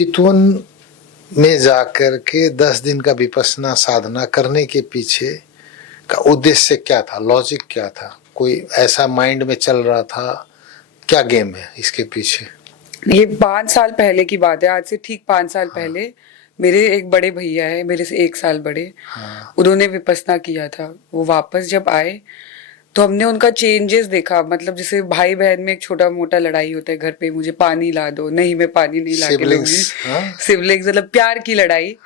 चितवन में जाकर के 10 दिन का विपश्यना साधना करने के पीछे का उद्देश्य क्या था, लॉजिक क्या था? कोई ऐसा माइंड में चल रहा था? क्या गेम है इसके पीछे? ये 5 साल पहले की बात है, आज से ठीक 5 साल पहले मेरे एक बड़े भैया है, मेरे से 1 साल बड़े। उन्होंने विपश्यना किया था। वो वापस जब आए तो हमने उनका चेंजेस देखा। मतलब जैसे भाई बहन में एक छोटा मोटा लड़ाई होता है घर पे, मुझे पानी ला दो, नहीं मैं पानी नहीं ला के दूंगी। सिबलिंग्स मतलब प्यार की लड़ाई।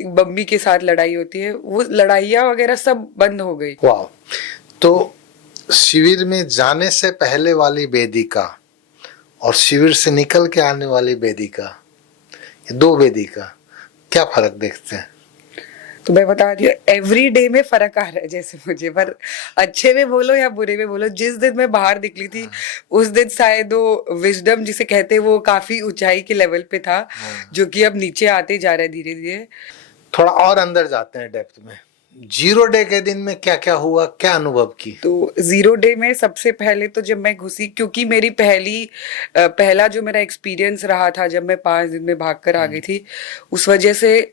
मम्मी के साथ लड़ाई होती है, वो लड़ाइयाँ वगैरह सब बंद हो गई। वाह। तो शिविर में जाने से पहले वाली वेदिका और शिविर से निकल के आने वाली वेदिका, ये दो वेदिका, क्या फर्क देखते हैं? तो मैं बता रही हूँ, एवरी डे में फर्क आ रहा है जैसे मुझे, पर अच्छे में बोलो या बुरे में बोलो, जिस दिन मैं बाहर निकली थी उस दिन शायद वो विजडम जिसे कहते हैं वो काफी ऊंचाई के लेवल पे था, जो कि अब नीचे आते जा रहा है धीरे धीरे। थोड़ा और अंदर जाते हैं डेप्थ में। 0 डे के दिन में क्या क्या हुआ, क्या अनुभव की? तो 0 डे में सबसे पहले तो जब मैं घुसी, क्योंकि मेरी पहला जो मेरा एक्सपीरियंस रहा था जब मैं 5 दिन में भाग कर आ गई थी, उस वजह से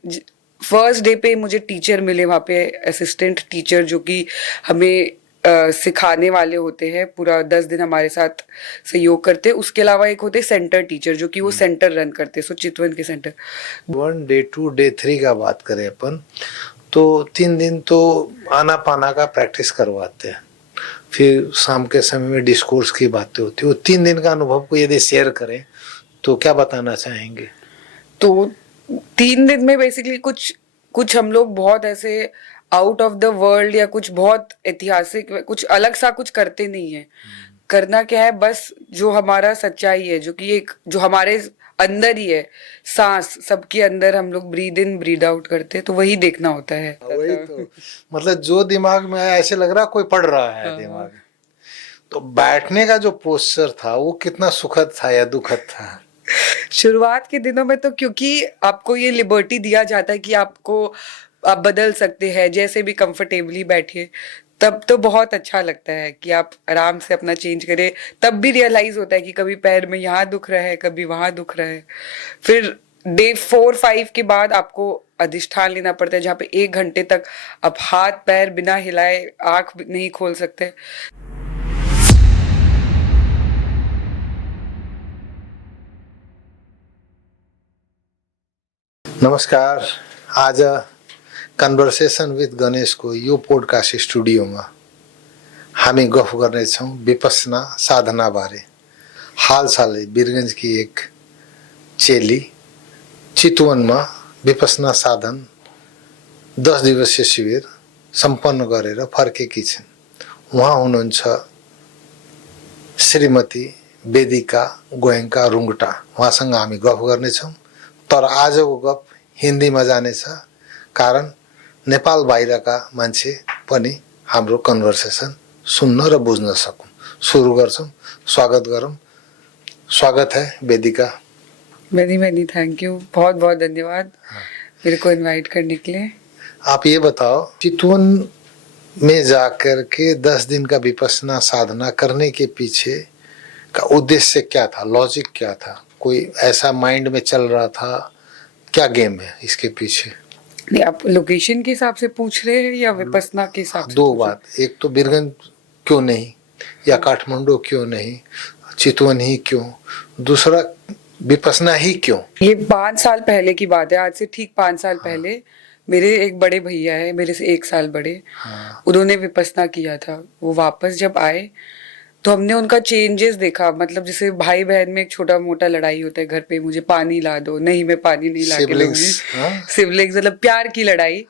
फर्स्ट डे पे मुझे टीचर मिले वहाँ पे, असिस्टेंट टीचर, जो कि हमें सिखाने वाले होते हैं, पूरा 10 दिन हमारे साथ सहयोग करते। उसके अलावा एक होते सेंटर टीचर, जो कि वो सेंटर रन करते, सो चितवन के सेंटर। 1 डे 2 डे 3 का बात करें अपन, तो 3 दिन तो आना पाना का प्रैक्टिस करवाते हैं, फिर शाम के समय में डिस्कोर्स की बातें होती है। वो 3 दिन का अनुभव को यदि शेयर करें तो क्या बताना चाहेंगे? तो 3 दिन में बेसिकली कुछ हम लोग बहुत ऐसे आउट ऑफ द वर्ल्ड या कुछ बहुत ऐतिहासिक, कुछ अलग सा कुछ करते नहीं है। करना क्या है, बस जो हमारा सच्चाई है, जो कि एक जो हमारे अंदर ही है, सांस सबके अंदर हम लोग ब्रीद इन ब्रीद आउट करते हैं, तो वही देखना होता है। वही तो, मतलब जो दिमाग में आया ऐसे लग रहा कोई पढ़ रहा है दिमाग। तो बैठने का जो पोस्चर था वो कितना सुखद था या दुखद था? शुरुआत के दिनों में तो, क्योंकि आपको ये लिबर्टी दिया जाता है कि आप बदल सकते हैं, जैसे भी कंफर्टेबली बैठिए, तब तो बहुत अच्छा लगता है कि आप आराम से अपना चेंज करें। तब भी रियलाइज होता है कि कभी पैर में यहाँ दुख रहा है, कभी वहां दुख रहा है। फिर डे 4-5 के बाद आपको अधिष्ठान लेना पड़ता है, जहाँ पे 1 घंटे तक आप हाथ पैर बिना हिलाए आंख नहीं खोल सकते। नमस्कार। आज कन्भर्सेसन विथ गणेश को यो पोडकास्ट स्टुडियो में हामी गफ गर्नेछौँ विपश्यना साधना बारे। हालसालै वीरगंज की एक चेली चितवन में विपश्यना साधन 10 दिवसीय शिविर सम्पन्न गरेर फर्केकी छिन्। उहाँ हुनुहुन्छ श्रीमती वेदिका गोयङ्का रुङ्गटा। उहाँसँग हामी गफ गर्नेछौँ, तर आजको गफ हिन्दीमा जानेछ, कारण नेपाल बाहिरका मान्छे पनि हाम्रो कन्भर्सेसन सुन्न र बुझ्न सकून्। सुरु गर्छौँ, स्वागत गरौँ। स्वागत है वेदिका। मेनी थैंक यू, बहुत बहुत धन्यवाद मेरे को इनवाइट करने के लिए। आप ये बताओ, चितवन में जाकर के 10 दिन का विपश्यना साधना करने के पीछे का उद्देश्य क्या था, लॉजिक क्या था? कोई ऐसा माइंड में चल रहा था? क्या गेम है इसके पीछे? नहीं, आप लोकेशन के हिसाब से पूछ रहे हैं या विपश्यना के हिसाब से? दो बात, एक तो वीरगंज क्यों नहीं, या काठमांडू क्यों नहीं, चितवन ही क्यों, दूसरा विपश्यना ही क्यों? ये 5 साल पहले की बात है, आज से ठीक 5 साल पहले मेरे एक बड़े भैया है, मेरे से 1 साल बड़े। उन्होंने विपश्यना किया था। वो वापस जब आए तो हमने उनका चेंजेस देखा। मतलब जैसे भाई बहन में एक छोटा मोटा लड़ाई होता है घर पे, मुझे पानी ला दो, नहीं मैं पानी नहीं ला के दूंगी। सिबलिंग्स मतलब प्यार की लड़ाई।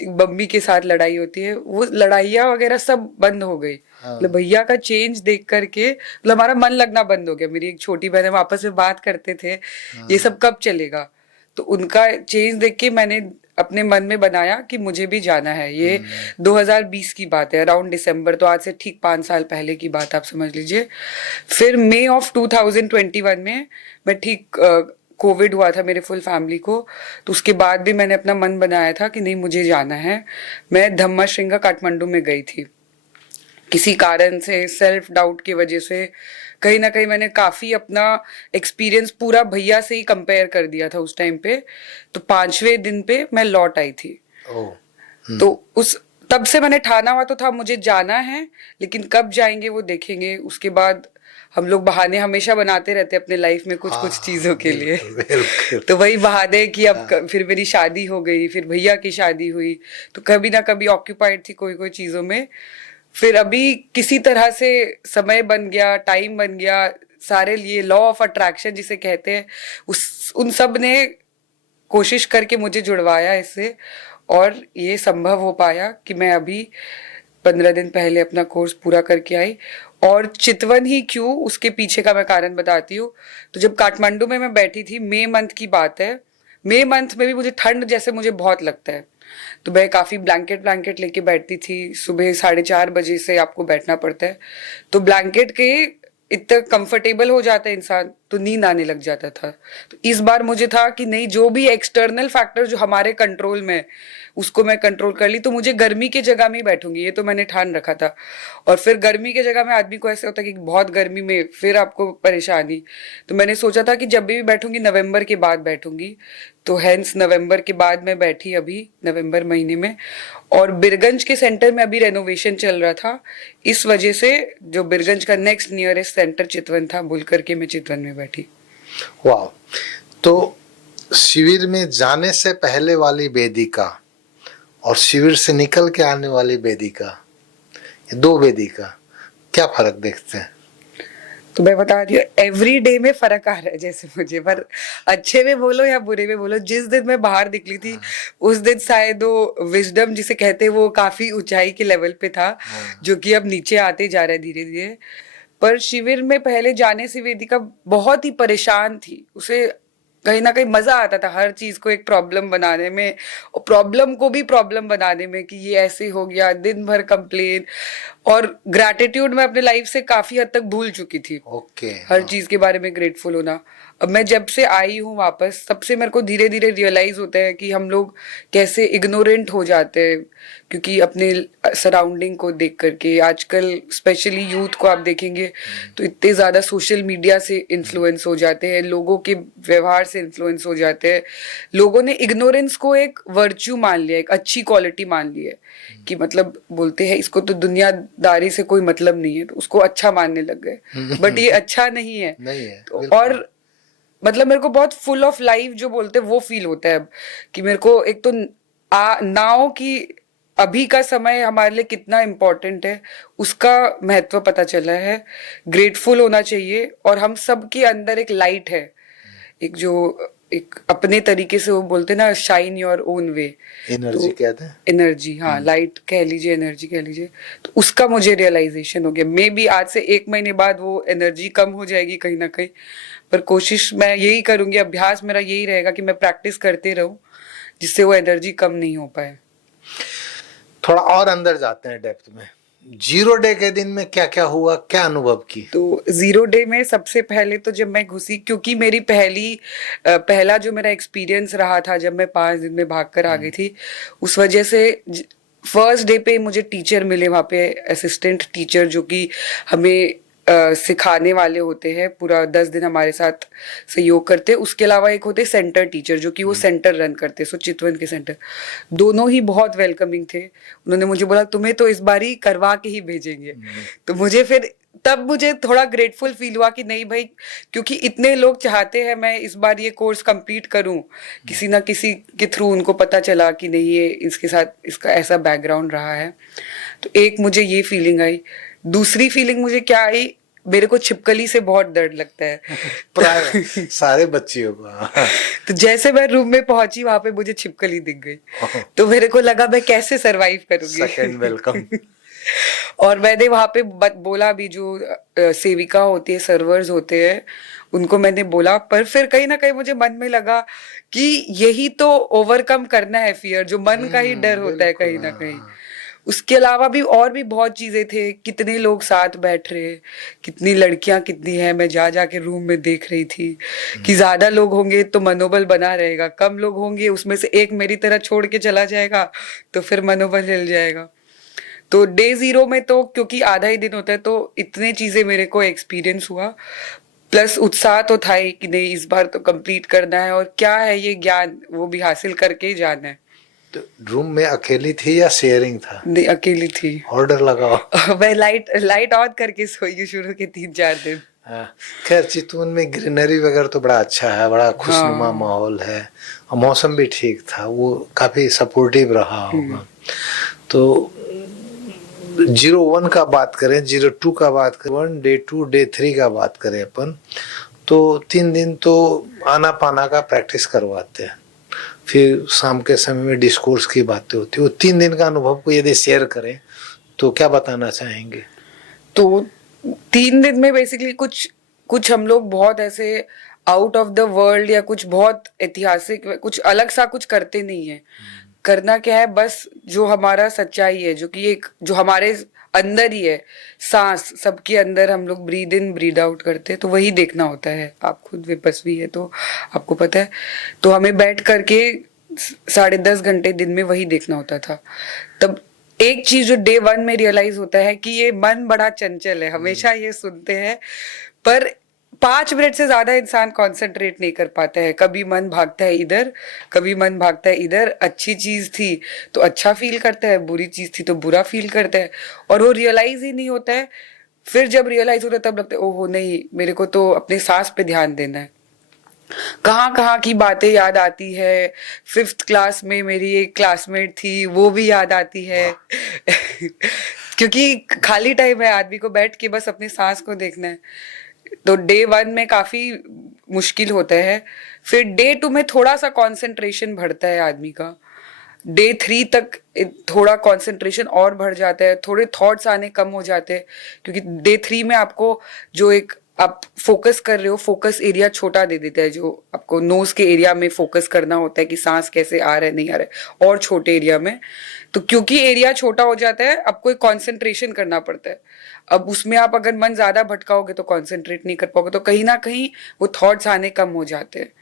मम्मी के साथ लड़ाई होती है, वो लड़ाइयाँ वगैरह सब बंद हो गई। मतलब भैया का चेंज देख करके मतलब हमारा मन लगना बंद हो गया। मेरी एक छोटी बहन है, आपस में बात करते थे ये सब कब चलेगा। तो उनका चेंज देख के मैंने अपने मन में बनाया कि मुझे भी जाना है। ये 2020 की बात है, अराउंड दिसंबर, तो आज से ठीक 5 साल पहले की बात आप समझ लीजिए। फिर मई ऑफ 2021 में मैं ठीक कोविड हुआ था मेरे फुल फैमिली को, तो उसके बाद भी मैंने अपना मन बनाया था कि नहीं मुझे जाना है। मैं धम्मा श्रृंगा काठमांडू में गई थी। किसी कारण से, सेल्फ डाउट की वजह से कहीं ना कहीं मैंने काफी अपना एक्सपीरियंस पूरा भैया से ही कंपेयर कर दिया था उस टाइम पे। तो 5वें दिन पे मैं लौट आई थी। ओह। तो उस तब से मैंने ठाना हुआ तो था मुझे जाना है, लेकिन कब जाएंगे वो देखेंगे। उसके बाद हम लोग बहाने हमेशा बनाते रहते हैं अपने लाइफ में कुछ कुछ चीजों के लिए। बिल्कुल। तो वही बहाने कि अब फिर मेरी शादी हो गई, फिर भैया की शादी हुई, तो कभी ना कभी ऑक्यूपाइड थी कोई कोई चीजों में। फिर अभी किसी तरह से समय बन गया, टाइम बन गया, सारे लिए लॉ ऑफ अट्रैक्शन जिसे कहते हैं, उस उन सब ने कोशिश करके मुझे जुड़वाया इससे, और ये संभव हो पाया कि मैं अभी 15 दिन पहले अपना कोर्स पूरा करके आई। और चितवन ही क्यों, उसके पीछे का मैं कारण बताती हूँ। तो जब काठमांडू में मैं बैठी थी, मई मंथ की बात है, मई मंथ में भी मुझे ठंड जैसे मुझे बहुत लगता है, तो मैं काफी ब्लैंकेट लेके बैठती थी। सुबह 4:30 बजे से आपको बैठना पड़ता है, तो ब्लैंकेट के इतना कंफर्टेबल हो जाता है इंसान, तो नींद आने लग जाता था। तो इस बार मुझे था कि नहीं, जो भी एक्सटर्नल फैक्टर जो हमारे कंट्रोल में, उसको मैं कंट्रोल कर ली, तो मुझे गर्मी की जगह में ही बैठूंगी, ये तो मैंने ठान रखा था। और फिर गर्मी की जगह में आदमी को ऐसे होता है कि बहुत गर्मी में फिर आपको परेशानी, तो मैंने सोचा था कि जब भी बैठूंगी नवंबर के बाद बैठूंगी। तो हेंस नवंबर के बाद मैं बैठी अभी नवंबर महीने में। और बिरगंज के सेंटर में अभी रेनोवेशन चल रहा था, इस वजह से जो बिरगंज का नेक्स्ट नियरेस्ट सेंटर चितवन था, भूल करके मैं चितवन में बैठी। वाह। तो शिविर में जाने से पहले वाली वेदिका और शिविर से निकल के आने वाली वेदिका, ये दो वेदिका, क्या फर्क देखते हैं? तो मैं बता रही हूँ, एवरी डे में फर्क आ रहा है जैसे मुझे, पर अच्छे में बोलो या बुरे में बोलो, जिस दिन मैं बाहर निकली थी उस दिन शायद वो विजडम जिसे कहते हैं वो काफी ऊंचाई के लेवल पे था, जो कि अब नीचे आते जा रहा है धीरे धीरे। पर शिविर में पहले जाने से वेदिका बहुत ही परेशान थी, उसे कहीं ना कहीं मजा आता था हर चीज को एक प्रॉब्लम बनाने में, और प्रॉब्लम को भी प्रॉब्लम बनाने में कि ये ऐसे हो गया, दिन भर कंप्लेन। और ग्रैटिट्यूड मैं अपने लाइफ से काफी हद तक भूल चुकी थी। ओके। हर चीज के बारे में ग्रेटफुल होना। अब मैं जब से आई हूँ वापस, तब से मेरे को धीरे धीरे रियलाइज होता है कि हम लोग कैसे इग्नोरेंट हो जाते हैं, क्योंकि अपने सराउंडिंग को देख करके आजकल स्पेशली यूथ को आप देखेंगे तो इतने ज्यादा सोशल मीडिया से इन्फ्लुएंस हो जाते हैं, लोगों के व्यवहार से इन्फ्लुएंस हो जाते हैं। लोगों ने इग्नोरेंस को एक वर्च्यू मान लिया, एक अच्छी क्वालिटी मान ली है, कि मतलब बोलते हैं इसको तो दुनियादारी से कोई मतलब नहीं है, तो उसको अच्छा मानने लग गए। बट ये अच्छा नहीं है। नहीं है, तो बिल्कुल। और मतलब मेरे को बहुत फुल ऑफ लाइफ जो बोलते हैं वो फील होता है अब, कि मेरे को एक तो नाउ की अभी का समय हमारे लिए कितना इम्पोर्टेंट है उसका महत्व पता चला है। ग्रेटफुल होना चाहिए, और हम सब के अंदर एक लाइट है, एक जो एक अपने तरीके से वो बोलते हैं ना, shine your own way, energy कहते हैं। एनर्जी, हाँ, लाइट कह लीजिए, एनर्जी कह लीजिए। तो उसका मुझे रियलाइजेशन हो गया। मे बी आज से 1 महीने बाद वो एनर्जी कम हो जाएगी कहीं ना कहीं, पर कोशिश मैं यही करूंगी, अभ्यास मेरा यही रहेगा कि मैं प्रैक्टिस करते रहूं, जिससे वो एनर्जी कम नहीं हो पाए। थोड़ा और अंदर जाते हैं डेप्थ में। 0 डे के दिन में क्या क्या हुआ, क्या अनुभव की? तो 0 डे में सबसे पहले तो जब मैं घुसी, क्योंकि मेरी पहला जो मेरा एक्सपीरियंस रहा था जब मैं 5 दिन में भाग कर आ गई थी, उस वजह से फर्स्ट डे पे मुझे टीचर मिले वहाँ पे, असिस्टेंट टीचर, जो कि हमें सिखाने वाले होते हैं, पूरा 10 दिन हमारे साथ सहयोग करते हैं। उसके अलावा एक होते सेंटर टीचर, जो कि वो सेंटर रन करते हैं, सो चितवन के सेंटर। दोनों ही बहुत वेलकमिंग थे। उन्होंने मुझे बोला तुम्हें तो इस बार ही करवा के ही भेजेंगे। तो मुझे फिर तब मुझे थोड़ा ग्रेटफुल फील हुआ कि नहीं भाई, क्योंकि इतने लोग चाहते हैं मैं इस बार ये कोर्स कंप्लीट करूं, किसी ना किसी के थ्रू उनको पता चला कि नहीं ये इसके साथ इसका ऐसा बैकग्राउंड रहा है। तो एक मुझे ये फीलिंग आई। दूसरी फीलिंग मुझे क्या आई, मेरे को छिपकली से बहुत डर लगता है। प्राय सारे बच्चियों को। तो जैसे मैं रूम में पहुंची वहां पे मुझे छिपकली दिख गई, तो मेरे को लगा मैं कैसे सरवाइव करूंगी। Second welcome. और मैंने वहां पे बोला भी, जो सेविका होती है, सर्वर्स होते हैं, उनको मैंने बोला। पर फिर कहीं ना कहीं मुझे मन में लगा कि यही तो ओवरकम करना है फियर, जो मन का ही डर होता है कहीं ना कहीं। उसके अलावा भी और भी बहुत चीजें थे, कितने लोग साथ बैठ रहे, कितनी लड़कियां कितनी हैं, मैं जा जाके रूम में देख रही थी कि ज्यादा लोग होंगे तो मनोबल बना रहेगा, कम लोग होंगे उसमें से एक मेरी तरह छोड़ के चला जाएगा तो फिर मनोबल हिल जाएगा। तो डे 0 में तो क्योंकि आधा ही दिन होता है तो इतने चीजें मेरे को एक्सपीरियंस हुआ, प्लस उत्साह तो था ही कि नहीं इस बार तो कंप्लीट करना है और क्या है ये ज्ञान वो भी हासिल करके ही जाना है। तो रूम में अकेली थी या शेयरिंग था? नहीं अकेली थी। ऑर्डर लगाओ। मैं लाइट ऑन करके सोई शुरू के 3-4 दिन। हाँ, खैर चितवन में ग्रीनरी वगैरह तो बड़ा अच्छा है, बड़ा खुशनुमा हाँ। माहौल है और मौसम भी ठीक था, वो काफी सपोर्टिव रहा होगा। तो 01 का बात करें, 02 का बात करें, 1 डे 2 डे 3 का बात करें अपन, तो 3 दिन तो आना पाना का प्रैक्टिस करवाते हैं, फिर शाम के समय में डिस्कोर्स की बातें होती है। वो 3 दिन का अनुभव को यदि शेयर करें तो क्या बताना चाहेंगे? तो 3 दिन में बेसिकली कुछ कुछ हम लोग बहुत ऐसे आउट ऑफ द वर्ल्ड या कुछ बहुत ऐतिहासिक कुछ अलग सा कुछ करते नहीं है। करना क्या है, बस जो हमारा सच्चाई है, जो कि एक जो हमारे अंदर ही है, सांस सबके अंदर हम लोग ब्रीद इन ब्रीद आउट करते हैं, तो वही देखना होता है। आप खुद विपस्वी है तो आपको पता है। तो हमें बैठ करके 10.5 घंटे दिन में वही देखना होता था। तब एक चीज जो डे 1 में रियलाइज होता है कि ये मन बड़ा चंचल है, हमेशा ये सुनते हैं पर 5 मिनट से ज्यादा इंसान कंसंट्रेट नहीं कर पाता है। कभी मन भागता है इधर, कभी मन भागता है इधर। अच्छी चीज थी तो अच्छा फील करता है, बुरी चीज थी तो बुरा फील करता है, और वो रियलाइज ही नहीं होता है। फिर जब रियलाइज होता है तब लगता है ओहो नहीं, मेरे को तो अपने सांस पे ध्यान देना है। कहाँ कहाँ की बातें याद आती है। 5th क्लास में मेरी एक क्लासमेट थी, वो भी याद आती है। क्योंकि खाली टाइम है, आदमी को बैठ के बस अपनी सांस को देखना है। तो डे 1 में काफी मुश्किल होता है। फिर डे 2 में थोड़ा सा कंसंट्रेशन बढ़ता है आदमी का। डे 3 तक थोड़ा कंसंट्रेशन और बढ़ जाता है, थोड़े थॉट्स आने कम हो जाते हैं, क्योंकि डे 3 में आपको जो एक आप फोकस कर रहे हो, फोकस एरिया छोटा दे देता है। जो आपको नोज के एरिया में फोकस करना होता है कि सांस कैसे आ रहा है नहीं आ रहा है, और छोटे एरिया में। तो क्योंकि एरिया छोटा हो जाता है, आपको एक कंसंट्रेशन करना पड़ता है। अब उसमें आप अगर मन ज्यादा भटकाओगे तो कंसंट्रेट नहीं कर पाओगे, तो कहीं ना कहीं वो थॉट्स आने कम हो जाते हैं।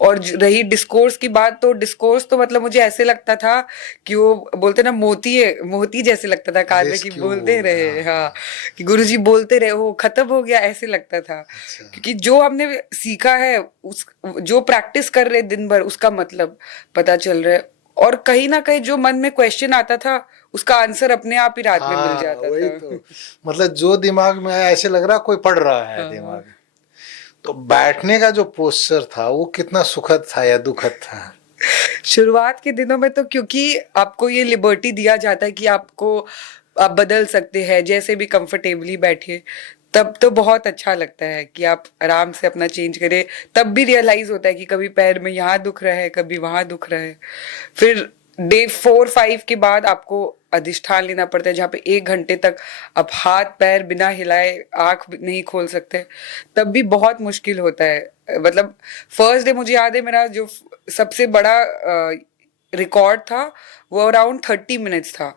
और रही डिस्कोर्स की बात, तो डिस्कोर्स तो मतलब मुझे ऐसे लगता था कि वो बोलते ना मोती है, मोती जैसे लगता था कान में कि Rescue बोलते हो रहे। गया। हाँ, कि गुरुजी बोलते रहे, वो खत्म हो गया ऐसे लगता था। अच्छा। क्योंकि जो हमने सीखा है, उस जो प्रैक्टिस कर रहे दिन भर, उसका मतलब पता चल रहा है। और कहीं ना कहीं जो मन में क्वेश्चन आता था, उसका आंसर अपने आप ही रात में मिल हाँ जाता वही था। तो, मतलब जो दिमाग में आया ऐसे लग रहा कोई पढ़ रहा है हाँ। दिमाग। तो बैठने का जो पोस्चर था वो कितना सुखद था या दुखद था? शुरुआत के दिनों में तो क्योंकि आपको ये लिबर्टी दिया जाता है कि आप बदल सकते हैं, जैसे भी कंफर्टेबली बैठिए, तब तो बहुत अच्छा लगता है कि आप आराम से अपना चेंज करें। तब भी रियलाइज होता है कि कभी पैर में यहाँ दुख रहा है, कभी वहां दुख रहा है। फिर डे 4-5 के बाद आपको अधिष्ठान लेना पड़ता है, जहाँ पे 1 घंटे तक आप हाथ पैर बिना हिलाए आंख नहीं खोल सकते। तब भी बहुत मुश्किल होता है। मतलब फर्स्ट डे मुझे याद है, मेरा जो सबसे बड़ा रिकॉर्ड था वो अराउंड 30 मिनट्स था।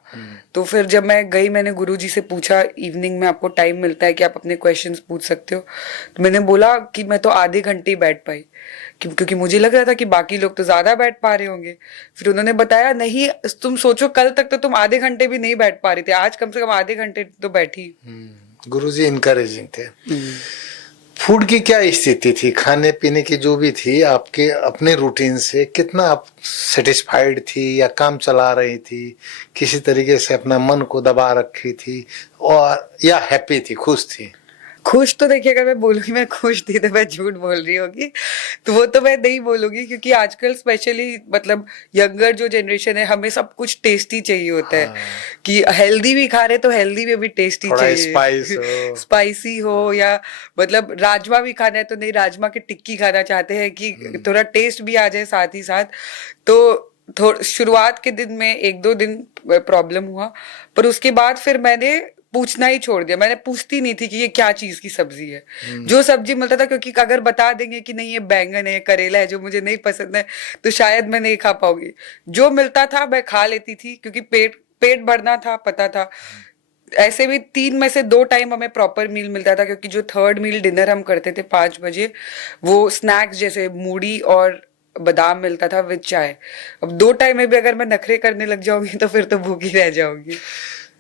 तो फिर जब मैं गई, मैंने गुरुजी से पूछा इवनिंग में आपको टाइम मिलता है कि आप अपने क्वेश्चंस पूछ सकते हो, तो मैंने बोला कि मैं तो आधे घंटे ही बैठ पाई, क्योंकि मुझे लग रहा था कि बाकी लोग तो ज्यादा बैठ पा रहे होंगे। फिर उन्होंने बताया नहीं, तुम सोचो कल तक तो तुम आधे घंटे भी नहीं बैठ पा रहे थे, आज कम से कम आधे घंटे तो बैठी। गुरुजी इनकरेजिंग थे। फूड की क्या स्थिति थी, खाने पीने की जो भी थी, आपके अपने रूटीन से कितना आप सेटिस्फाइड थी या काम चला रही थी, किसी तरीके से अपना मन को दबा रखी थी, और या हैप्पी थी, खुश थी? खुश तो देखिए, अगर मैं बोलूंगी मैं खुश थी तो मैं झूठ बोल रही होगी, तो वो तो मैं नहीं बोलूंगी। क्योंकि आजकल स्पेशली मतलब यंगर जो जनरेशन है, हमें सब कुछ टेस्टी चाहिए होता है। हाँ। कि हेल्दी भी खा रहे तो हेल्दी में भी टेस्टी थोड़ा चाहिए, स्पाइस हो। स्पाइसी हो। या मतलब राजमा भी खाना है तो नहीं, राजमा की टिक्की खाना चाहते हैं कि थोड़ा टेस्ट भी आ जाए साथ ही साथ। तो शुरुआत के दिन में 1-2 दिन प्रॉब्लम हुआ, पर उसके बाद फिर मैंने पूछना ही छोड़ दिया। मैंने पूछती नहीं थी कि ये क्या चीज की सब्जी है। जो सब्जी मिलता था, क्योंकि अगर बता देंगे कि नहीं ये बैंगन है, करेला है, जो मुझे नहीं पसंद है, तो शायद मैं नहीं खा पाऊंगी। जो मिलता था मैं खा लेती थी, क्योंकि पेट पेट भरना था, पता था। ऐसे भी 3 में से 2 टाइम हमें प्रॉपर मील मिलता था, क्योंकि जो थर्ड मील डिनर हम करते थे 5 बजे, वो स्नैक्स जैसे मूढ़ी और बादाम मिलता था विद चाय। अब 2 टाइम में भी अगर मैं नखरे करने लग जाऊंगी तो फिर तो भूखी रह जाऊंगी।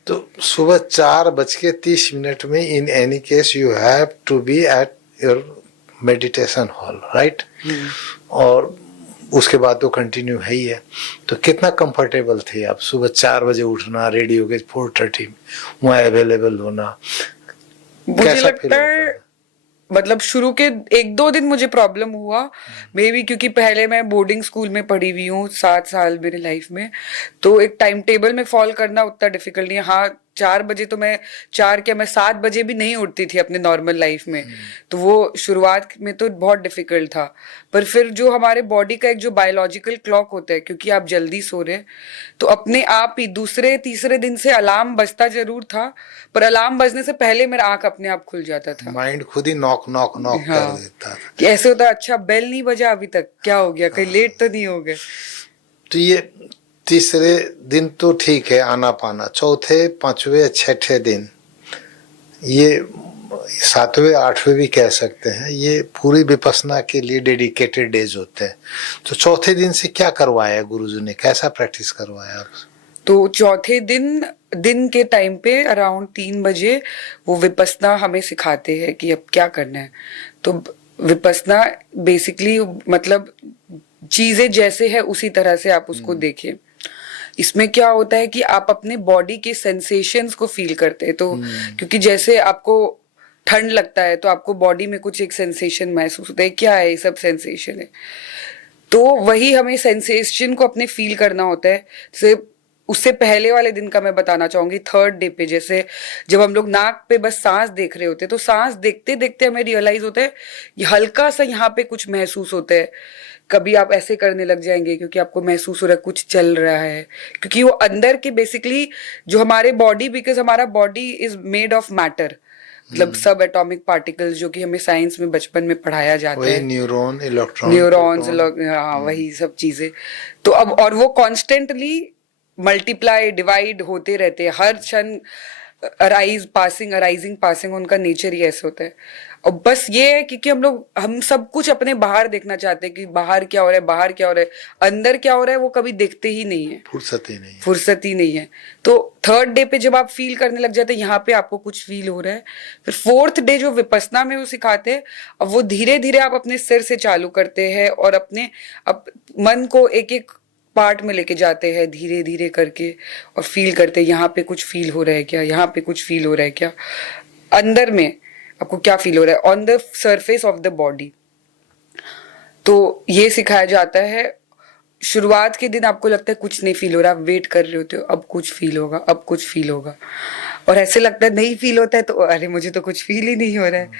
तो सुबह 4:30 में in any case you have to be at your meditation hall, right? और उसके बाद तो कंटिन्यू है ही है। तो कितना कंफर्टेबल थे आप सुबह 4 बजे उठना, रेडी होके 4:30 वहाँ अवेलेबल होना? मुझे कैसा लगता है मतलब शुरू के 1-2 दिन मुझे प्रॉब्लम हुआ, मे बी क्योंकि पहले मैं बोर्डिंग स्कूल में पढ़ी हुई हूँ 7 साल मेरी लाइफ में, तो एक टाइम टेबल में फॉल करना उतना डिफिकल्ट नहीं है। हाँ, 4 बजे तो मैं 7 बजे भी नहीं उठती थी अपने नॉर्मल लाइफ में, तो वो शुरुआत में तो बहुत डिफिकल्ट था। पर फिर जो हमारे बॉडी का एक जो बायोलॉजिकल क्लॉक होता है, क्योंकि आप जल्दी सो रहे, तो अपने आप ही दूसरे तीसरे दिन से अलार्म बजता जरूर था, पर अलार्म बजने से पहले मेरा आंख अपने आप खुल जाता था। माइंड खुद ही नॉक नॉक नॉक कर हाँ, देता था कि ऐसे होता, अच्छा बेल नहीं बजा अभी तक, क्या हो गया, कहीं लेट तो नहीं हो गए। तो ये तीसरे दिन तो ठीक है आना पाना, चौथे पांचवें छठे दिन, ये 7वें 8वें भी कह सकते हैं, ये पूरी विपස්සना के लिए डेडिकेटेड डेज होते हैं। तो चौथे दिन से क्या करवाया गुरुजी ने, कैसा प्रैक्टिस करवाया आप? तो चौथे दिन के टाइम पे अराउंड 3 बजे वो विपස්සना हमें सिखाते हैं कि अब क्या करना है। तो विपස්සना बेसिकली मतलब चीजें जैसे है उसी तरह से आप उसको देखें। इसमें क्या होता है कि आप अपने बॉडी के सेंसेशंस को फील करते हैं। तो क्योंकि जैसे आपको ठंड लगता है तो आपको बॉडी में कुछ एक सेंसेशन महसूस होता है, क्या है ये सब सेंसेशन है, तो वही हमें सेंसेशन को अपने फील करना होता है। जैसे उससे पहले वाले दिन का मैं बताना चाहूंगी, 3rd डे पे, जैसे जब हम लोग नाक पे बस सांस देख रहे होते हैं, तो सांस देखते देखते हमें रियलाइज होता है ये हल्का सा यहाँ पे कुछ महसूस होता है। कभी आप ऐसे करने लग जाएंगे क्योंकि आपको महसूस हो रहा है कुछ चल रहा है, क्योंकि वो अंदर के बेसिकली जो हमारे बॉडी, बिकॉज हमारा body is made of matter, मतलब सब एटॉमिक पार्टिकल्स जो कि हमें साइंस में बचपन में पढ़ाया जाता वही है, न्यूरॉन, इलेक्ट्रॉन, न्यूरॉन्स, हाँ वही सब चीजें। तो अब और वो कॉन्स्टेंटली मल्टीप्लाई डिवाइड होते रहते हैं हर क्षण, अराइजिंग पासिंग, उनका नेचर ही ऐसे होता है। और बस ये है क्योंकि हम सब कुछ अपने बाहर देखना चाहते हैं कि बाहर क्या हो रहा है, बाहर क्या हो रहा है, अंदर क्या हो रहा है वो कभी देखते ही नहीं है, फुर्सत ही नहीं है। तो 3rd डे पे जब आप फील करने लग जाते हैं यहाँ पे आपको कुछ फील हो रहा है, फिर 4th डे जो विपස්සना में वो सिखाते हैं, अब वो धीरे धीरे आप अपने सिर से चालू करते हैं और अपने मन को एक एक पार्ट में लेके जाते हैं धीरे धीरे करके, और फील करते हैं यहाँ पे कुछ फील हो रहा है क्या, यहाँ पे कुछ फील हो रहा है क्या, अंदर में आपको क्या फील हो रहा है on the surface of the body. तो ये सिखाया जाता है। शुरुआत के दिन आपको लगता है कुछ नहीं फील हो रहा, आप वेट कर रहे होते हो अब कुछ फील होगा, अब कुछ फील होगा, और ऐसे लगता है नहीं फील होता है तो अरे मुझे तो कुछ फील ही नहीं हो रहा है।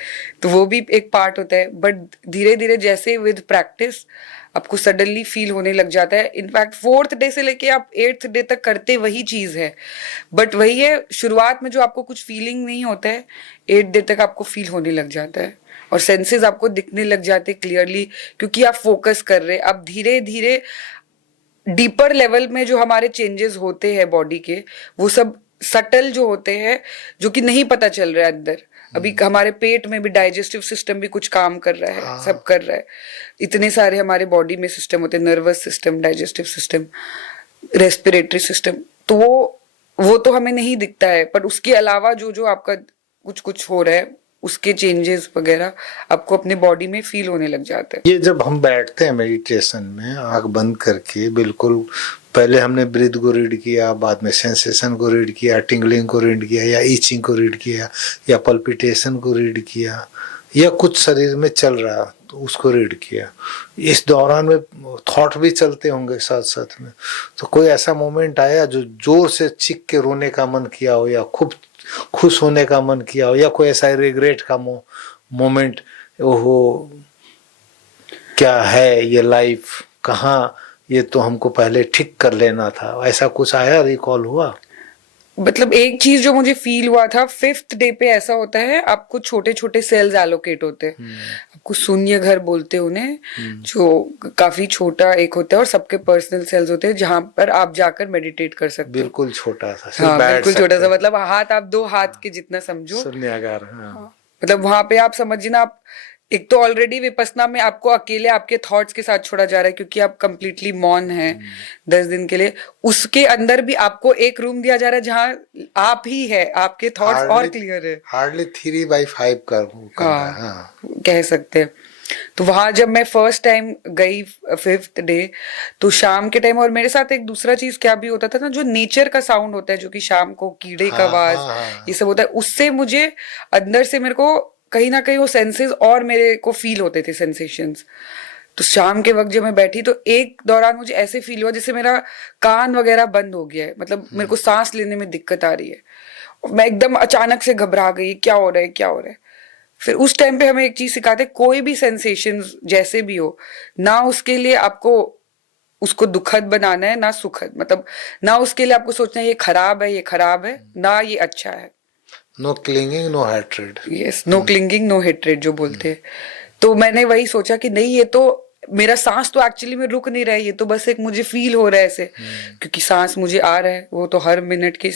तो वो भी एक पार्ट होता है, बट धीरे धीरे जैसे विद प्रैक्टिस आपको सडनली फील होने लग जाता है। इनफैक्ट 4th डे से लेके आप 8th डे तक करते वही चीज है, बट वही है शुरुआत में जो आपको कुछ फीलिंग नहीं होता है, 8 डे तक आपको फील होने लग जाता है और सेंसेस आपको दिखने लग जाते क्लियरली, क्योंकि आप फोकस कर रहे हैं। अब धीरे धीरे डीपर लेवल में जो हमारे चेंजेस होते हैं बॉडी के, वो सब सटल जो होते हैं, जो कि नहीं पता चल रहा है अंदर। अभी हमारे पेट में भी डाइजेस्टिव सिस्टम भी कुछ काम कर रहा है, सब कर रहा है, इतने सारे हमारे बॉडी में सिस्टम होते हैं, nervous system, digestive system, respiratory system, तो वो तो हमें नहीं दिखता है, पर उसके अलावा जो जो आपका कुछ कुछ हो रहा है उसके चेंजेस वगैरह आपको अपने बॉडी में फील होने लग जाता है। ये जब हम बैठते हैं मेडिटेशन में आंख बंद करके, बिल्कुल पहले हमने ब्रीथ को रीड किया, बाद में सेंसेशन को रीड किया, टिंगलिंग को रीड किया, या ईचिंग को रीड किया, या पल्पिटेशन को रीड किया, या कुछ शरीर में चल रहा तो उसको रीड किया। इस दौरान में थॉट भी चलते होंगे साथ साथ में, तो कोई ऐसा मोमेंट आया जो जोर से चीख के रोने का मन किया हो, या खूब खुश होने का मन किया हो, या कोई ऐसा रिग्रेट का मोमेंट, ओहो क्या है ये लाइफ, कहाँ, ये तो हमको पहले ठीक कर लेना था, ऐसा कुछ आया, रिकॉल हुआ? मतलब एक चीज जो मुझे फील हुआ था, 5th डे पे ऐसा होता है, आपको छोटे छोटे सेल्स एलोकेट होते हैं, आपको शून्य घर बोलते हैं उन्हें, जो काफी छोटा एक होता है और सबके पर्सनल सेल्स होते हैं जहां पर आप जाकर मेडिटेट कर सकते हो। बिल्कुल छोटा सा, हाँ बिल्कुल छोटा सा, मतलब हाथ, आप 2 हाथ के जितना समझो शून्यागार। हाँ। मतलब वहां पे आप समझना, आप एक तो ऑलरेडी विपसना में आपको अकेले आपके थॉट्स के साथ छोड़ा जा रहा है क्योंकि आप कंप्लीटली मौन हैं 10 दिन के लिए। उसके अंदर भी आपको एक रूम दिया जा रहा है जहां आप ही है, आपके थॉट्स और क्लियर है। हार्डली 3/5 कर रहा है। हाँ, कह सकते हैं। तो वहां जब मैं फर्स्ट टाइम गई 5th डे, तो शाम के टाइम, और मेरे साथ एक दूसरा चीज क्या भी होता था ना, जो नेचर का साउंड होता है, जो कि शाम को कीड़े का आवाज, ये सब होता है, उससे मुझे अंदर से मेरे को कहीं ना कहीं वो सेंसेस और मेरे को फील होते थे, सेंसेशंस। तो शाम के वक्त जब मैं बैठी तो एक दौरान मुझे ऐसे फील हुआ जैसे मेरा कान वगैरह बंद हो गया है, मतलब मेरे को सांस लेने में दिक्कत आ रही है। और मैं एकदम अचानक से घबरा गई, क्या हो रहा है क्या हो रहा है। फिर उस टाइम पे हमें एक चीज सिखाते, कोई भी सेंसेशन जैसे भी हो ना, उसके लिए आपको उसको दुखद बनाना है ना सुखद, मतलब ना उसके लिए आपको सोचना है ये खराब है, ये खराब है, ना ये अच्छा है। No clinging no hatred. Yes, no clinging no hatred जो बोलते हैं। तो मैंने वही सोचा कि नहीं, ये तो मेरा सांस तो एक्चुअली में रुक नहीं रहा है, ये तो बस एक मुझे फील हो रहा है ऐसे, क्योंकि सांस मुझे आ रहा है, वो तो हर मिनट की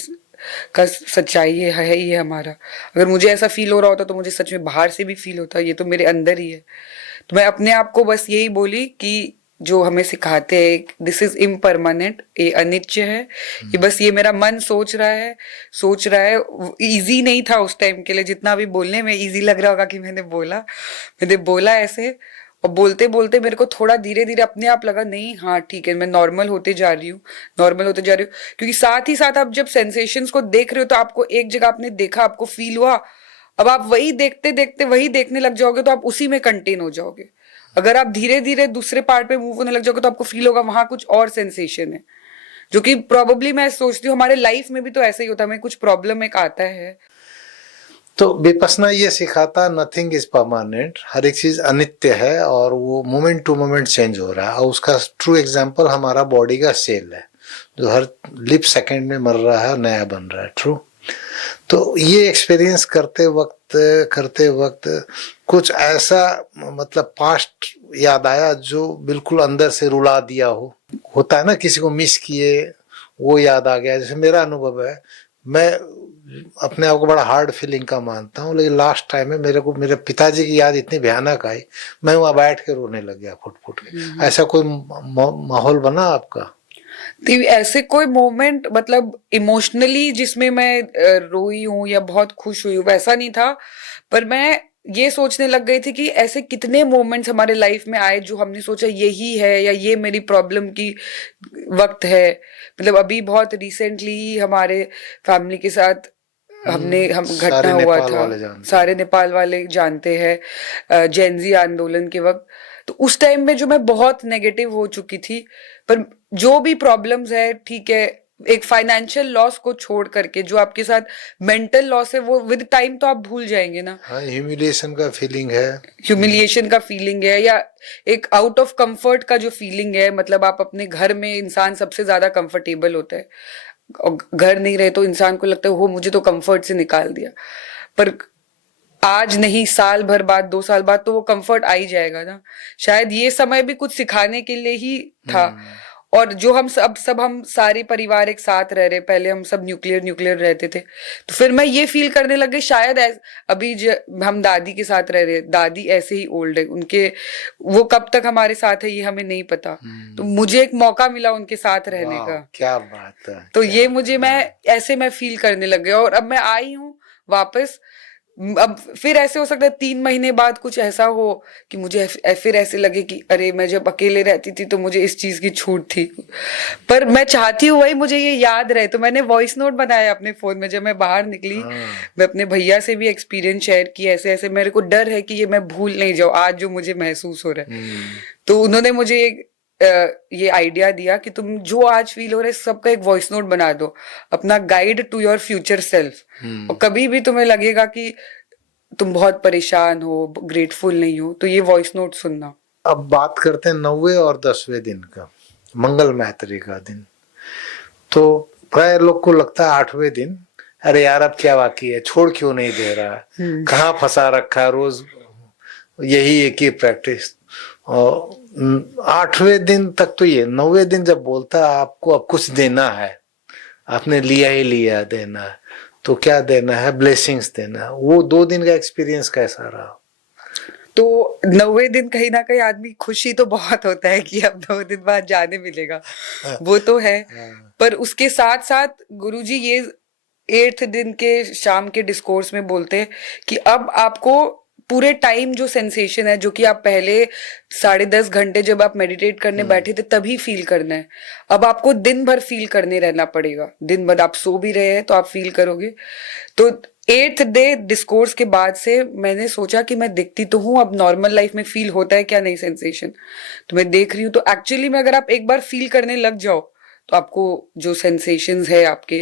का सच्चाई है ही है हमारा। अगर मुझे ऐसा फील हो रहा होता तो मुझे सच में बाहर से भी फील होता, ये तो मेरे अंदर ही है। तो मैं अपने आप को बस यही बोली कि जो हमें सिखाते हैं, दिस इज इम्परमानेंट, ये अनित्य है, ये बस ये मेरा मन सोच रहा है। इजी नहीं था उस टाइम के लिए, जितना भी बोलने में इजी लग रहा होगा कि मैंने बोला ऐसे। और बोलते बोलते मेरे को थोड़ा धीरे धीरे अपने आप लगा, नहीं हाँ ठीक है, मैं नॉर्मल होते जा रही हूँ, क्योंकि साथ ही साथ आप जब सेंसेशंस को देख रहे हो तो आपको एक जगह आपने देखा, आपको फील हुआ, अब आप वही देखते देखते वही देखने लग जाओगे तो आप उसी में कंटेन हो जाओगे। अगर आप धीरे धीरे दूसरे पार्ट पे मूव होने लग जाओगे तो आपको फील होगा वहां कुछ और सेंसेशन है, जो कि प्रॉब्ली मैं सोचती हूँ हमारे लाइफ में भी तो ऐसा ही होता है, हमें कुछ प्रॉब्लम एक आता है। तो विपसना ये सिखाता, नथिंग इज परमानेंट, हर एक चीज अनित्य है और वो मोमेंट टू मोमेंट चेंज हो रहा है। और उसका ट्रू एग्जांपल हमारा बॉडी का सेल है, जो हर लिप सेकंड में मर रहा है, नया बन रहा है। ट्रू। तो ये एक्सपीरियंस करते वक्त कुछ ऐसा, मतलब पास्ट याद आया जो बिल्कुल अंदर से रुला दिया हो? होता है ना, किसी को मिस किए, वो याद आ गया। जैसे मेरा अनुभव है, मैं अपने आप को बड़ा हार्ड फीलिंग का मानता हूँ, लेकिन लास्ट टाइम में मेरे को मेरे पिताजी की याद इतनी भयानक आई, मैं वहां बैठ के रोने लग गया फुट फुट के। ऐसा कोई माहौल बना आपका? तो ऐसे कोई मोमेंट, मतलब इमोशनली जिसमें मैं रोई हूं या बहुत खुश हुई हूं, वैसा नहीं था। पर मैं ये सोचने लग गई थी कि ऐसे कितने मोमेंट्स हमारे लाइफ में आए जो हमने सोचा यही है या ये मेरी प्रॉब्लम की वक्त है। मतलब अभी बहुत रिसेंटली हमारे फैमिली के साथ हम घटना हुआ था, सारे नेपाल वाले जानते हैं, जेनजी आंदोलन के वक्त। तो उस टाइम में जो मैं बहुत नेगेटिव हो चुकी थी, पर जो भी प्रॉब्लम्स है ठीक है, एक फाइनेंशियल लॉस को छोड़ करके जो आपके साथ मेंटल लॉस है वो विद टाइम तो आप भूल जाएंगे ना। हाँ, ह्यूमिलिएशन का फीलिंग है, ह्यूमिलिएशन का फीलिंग है, या एक आउट ऑफ कंफर्ट का जो फीलिंग है, मतलब आप अपने घर में, इंसान सबसे ज्यादा कंफर्टेबल होता है और घर नहीं रहे तो इंसान को लगता है वो मुझे तो कंफर्ट से निकाल दिया। पर आज नहीं, साल भर बाद, 2 साल बाद तो वो कंफर्ट आ ही जाएगा ना। शायद ये समय भी कुछ सिखाने के लिए ही था। और जो हम हम सारे परिवार एक साथ रह रहे, पहले हम सब न्यूक्लियर रहते थे, तो फिर मैं ये फील करने लग गई शायद अभी हम दादी के साथ रह रहे, दादी ऐसे ही ओल्ड है, उनके वो कब तक हमारे साथ है ये हमें नहीं पता। तो मुझे एक मौका मिला उनके साथ रहने का। क्या बात है। तो ये मुझे, मैं फील करने लग गया। और अब मैं आई हूँ वापस, अब फिर ऐसे हो सकता है 3 महीने बाद कुछ ऐसा हो कि मुझे फिर ऐसे लगे कि अरे मैं जब अकेले रहती थी तो मुझे इस चीज की छूट थी। पर मैं चाहती हूँ वही मुझे ये याद रहे। तो मैंने वॉइस नोट बनाया अपने फोन में जब मैं बाहर निकली। मैं अपने भैया से भी एक्सपीरियंस शेयर किया, ऐसे ऐसे मेरे को डर है कि ये मैं भूल नहीं जाऊँ आज जो मुझे महसूस हो रहा है। तो उन्होंने मुझे ये आइडिया दिया कि तुम जो आज फील हो रहा है सबका एक वॉइस नोट बना दो, अपना guide to your future self. और कभी भी तुम्हें लगेगा कि तुम बहुत परेशान हो, ग्रेटफुल नहीं हो, तो ये वॉइस नोट सुनना। अब बात करते हैं 9वें और 10वें दिन का, मंगल मैत्री का दिन। तो प्राय लोग को लगता है 8वें दिन, अरे यार अब क्या बाकी है, छोड़ क्यों नहीं दे रहा है, कहाँ फंसा रखा है, रोज यही एक ही प्रैक्टिस। और 8वें दिन तक तो ये, 9वें दिन जब बोलता है आपको अब कुछ देना है, आपने लिया ही लिया, देना है, तो क्या देना है, ब्लेसिंग्स देना है। वो 2 दिन का एक्सपीरियंस कैसा रहा? तो 90वें दिन कहीं ना कहीं आदमी खुशी तो बहुत होता है कि अब 9 दिन बाद जाने मिलेगा, वो तो है। पर उसके साथ साथ गुरुजी ये 8th दिन के शाम के डिस्कोर्स में बोलते हैं कि अब आपको पूरे टाइम जो सेंसेशन है, जो कि आप पहले 10.5 घंटे जब आप मेडिटेट करने बैठे थे तभी फील करना है, अब आपको दिन भर फील करने रहना पड़ेगा। दिन भर आप सो भी रहे हैं तो आप फील करोगे। तो 8th डे डिस्कोर्स के बाद से मैंने सोचा कि मैं देखती तो हूँ अब नॉर्मल लाइफ में फील होता है क्या नहीं सेंसेशन, तो मैं देख रही हूँ। तो एक्चुअली में अगर आप एक बार फील करने लग जाओ तो आपको जो सेंसेशंस है आपके,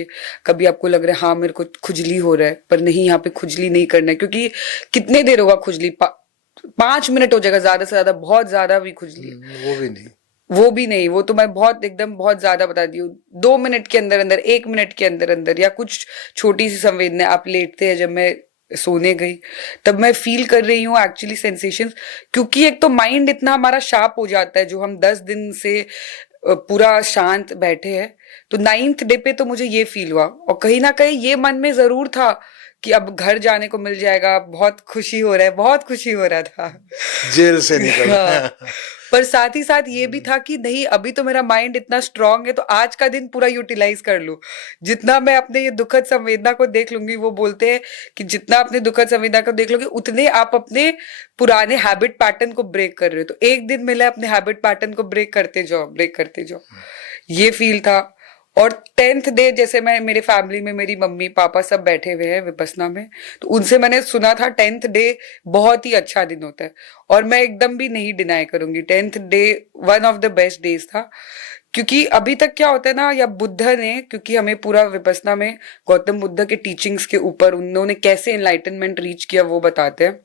कभी आपको लग रहा है हाँ मेरे को खुजली हो रहा है, पर नहीं, यहाँ पे खुजली नहीं करना है, क्योंकि कितने देर होगा खुजली, 5 मिनट हो जाएगा ज्यादा से ज्यादा, बहुत ज्यादा भी खुजली वो भी नहीं, वो भी नहीं, वो तो मैं बहुत एकदम बहुत ज्यादा बता दी हूँ। 2 मिनट के अंदर अंदर, 1 मिनट के अंदर अंदर, या कुछ छोटी सी संवेदना, आप लेटते हैं जब मैं सोने गई तब मैं फील कर रही हूँ एक्चुअली सेंसेशंस। क्योंकि एक तो माइंड इतना हमारा शार्प हो जाता है, जो हम 10 दिन से पूरा शांत बैठे हैं। तो 9th डे पे तो मुझे ये फील हुआ, और कहीं ना कहीं ये मन में जरूर था कि अब घर जाने को मिल जाएगा, बहुत खुशी हो रहा है, बहुत खुशी हो रहा था जेल से निकल। हाँ। पर साथ ही साथ ये भी था कि नहीं, अभी तो मेरा माइंड इतना स्ट्रांग है तो आज का दिन पूरा यूटिलाइज कर लूं, जितना मैं अपने ये दुखद संवेदना को देख लूंगी। वो बोलते हैं कि जितना अपने दुखद संवेदना को देख लोगे उतने आप अपने पुराने हैबिट पैटर्न को ब्रेक कर रहे हो। तो एक दिन मिला, अपने हैबिट पैटर्न को ब्रेक करते जाओ, ब्रेक करते जाओ, ये फील था। और 10th डे जैसे मैं, मेरे फैमिली में मेरी मम्मी पापा सब बैठे हुए हैं विपसना में, तो उनसे मैंने सुना था 10th डे बहुत ही अच्छा दिन होता है, और मैं एकदम भी नहीं डिनाई करूंगी, 10th day one of the best days था। क्योंकि अभी तक क्या होता है ना, या बुद्ध ने, क्योंकि हमें पूरा विपसना में गौतम बुद्ध के टीचिंग्स के ऊपर उन्होंने कैसे एनलाइटनमेंट रीच किया वो बताते हैं।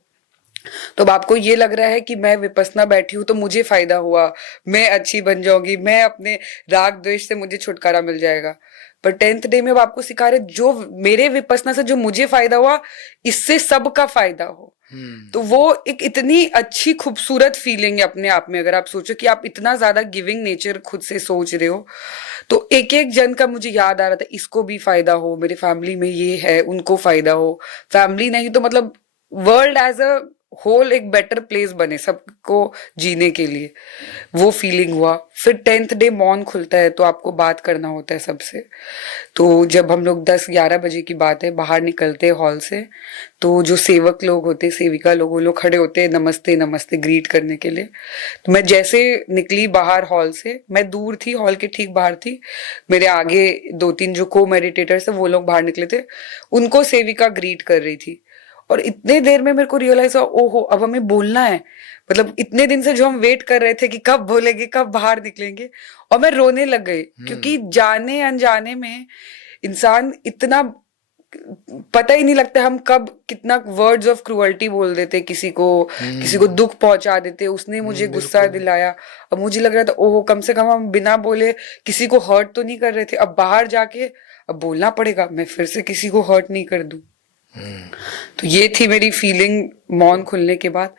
तो अब आपको ये लग रहा है कि मैं विपसना बैठी हूं तो मुझे फायदा हुआ, मैं अच्छी बन जाऊंगी, मैं अपने राग द्वेष से मुझे छुटकारा मिल जाएगा। पर 10th डे में अब आपको सिखा रहे जो मेरे विपसना से जो मुझे फायदा हुआ, इससे सबका फायदा हो। तो वो एक इतनी अच्छी खूबसूरत फीलिंग है अपने आप में। अगर आप सोचो कि आप इतना ज्यादा गिविंग नेचर खुद से सोच रहे हो, तो एक एक जन का मुझे याद आ रहा था, इसको भी फायदा हो, मेरे फैमिली में ये है उनको फायदा हो, फैमिली नहीं तो मतलब वर्ल्ड एज अ होल एक बेटर प्लेस बने सबको जीने के लिए, वो फीलिंग हुआ। फिर 10th डे मौन खुलता है तो आपको बात करना होता है सबसे। तो जब हम लोग 10-11 बजे की बात है बाहर निकलते हैं हॉल से, तो जो सेवक लोग होते, सेविका लोग, वो लोग खड़े होते हैं नमस्ते नमस्ते ग्रीट करने के लिए। तो मैं जैसे निकली बाहर हॉल से, मैं दूर थी, हॉल के ठीक बाहर थी, मेरे आगे 2-3 जो को मेडिटेटर्स है वो लोग बाहर निकले थे, उनको सेविका ग्रीट कर रही थी। और इतने देर में मेरे को रियलाइज हुआ, ओहो अब हमें बोलना है। मतलब इतने दिन से जो हम वेट कर रहे थे कि कब बोलेंगे, कब बाहर निकलेंगे, और मैं रोने लग गई। क्योंकि जाने अनजाने में इंसान इतना पता ही नहीं लगता हम कब कितना वर्ड्स ऑफ क्रुअल्टी बोल देते किसी को, किसी को दुख पहुंचा देते। उसने मुझे गुस्सा दिलाया, अब मुझे लग रहा था ओहो कम से कम हम बिना बोले किसी को हर्ट तो नहीं कर रहे थे। अब बाहर जाके अब बोलना पड़ेगा, मैं फिर से किसी को हर्ट नहीं कर दूं। तो ये थी मेरी फीलिंग मौन खुलने के बाद।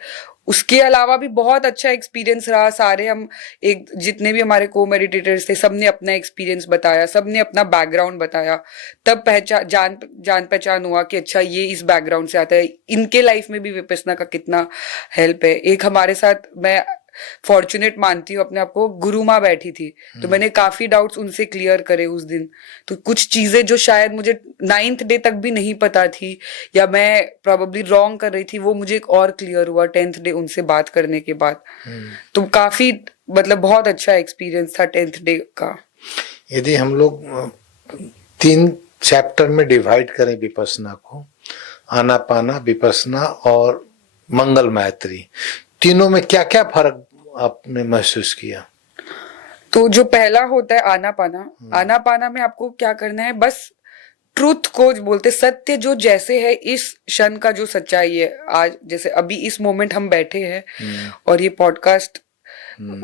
उसके अलावा भी बहुत अच्छा एक्सपीरियंस रहा। सारे हम एक जितने भी हमारे को मेडिटेटर्स थे, सबने अपना एक्सपीरियंस बताया, सबने अपना बैकग्राउंड बताया। तब जान पहचान हुआ कि अच्छा ये इस बैकग्राउंड से आता है, इनके लाइफ में भी विपसना का कितना हेल्प है। एक हमारे साथ, मैं फॉर्चुनेट मानती हूँ अपने आप को, गुरु माँ बैठी थी, तो मैंने काफी डाउट्स उनसे क्लियर करे उस दिन। तो कुछ चीजें जो शायद मुझे 9th डे तक भी नहीं पता थी, या मैं प्रोबेबली रॉन्ग कर रही थी, वो मुझे एक और क्लियर हुआ 10th डे उनसे बात करने के बाद। तो काफी मतलब बहुत अच्छा एक्सपीरियंस था 10th डे का। यदि हम लोग 3 चैप्टर में डिवाइड करें विपसना को, आनापाना, विपसना और मंगल मैत्री, तीनों में क्या क्या फर्क आपने महसूस किया? तो जो पहला होता है आनापाना, आनापाना में आपको क्या करना है, बस ट्रूथ को बोलते, सत्य जो जैसे है, इस क्षण का जो सच्चाई है, आज जैसे अभी इस मोमेंट हम बैठे हैं और ये पॉडकास्ट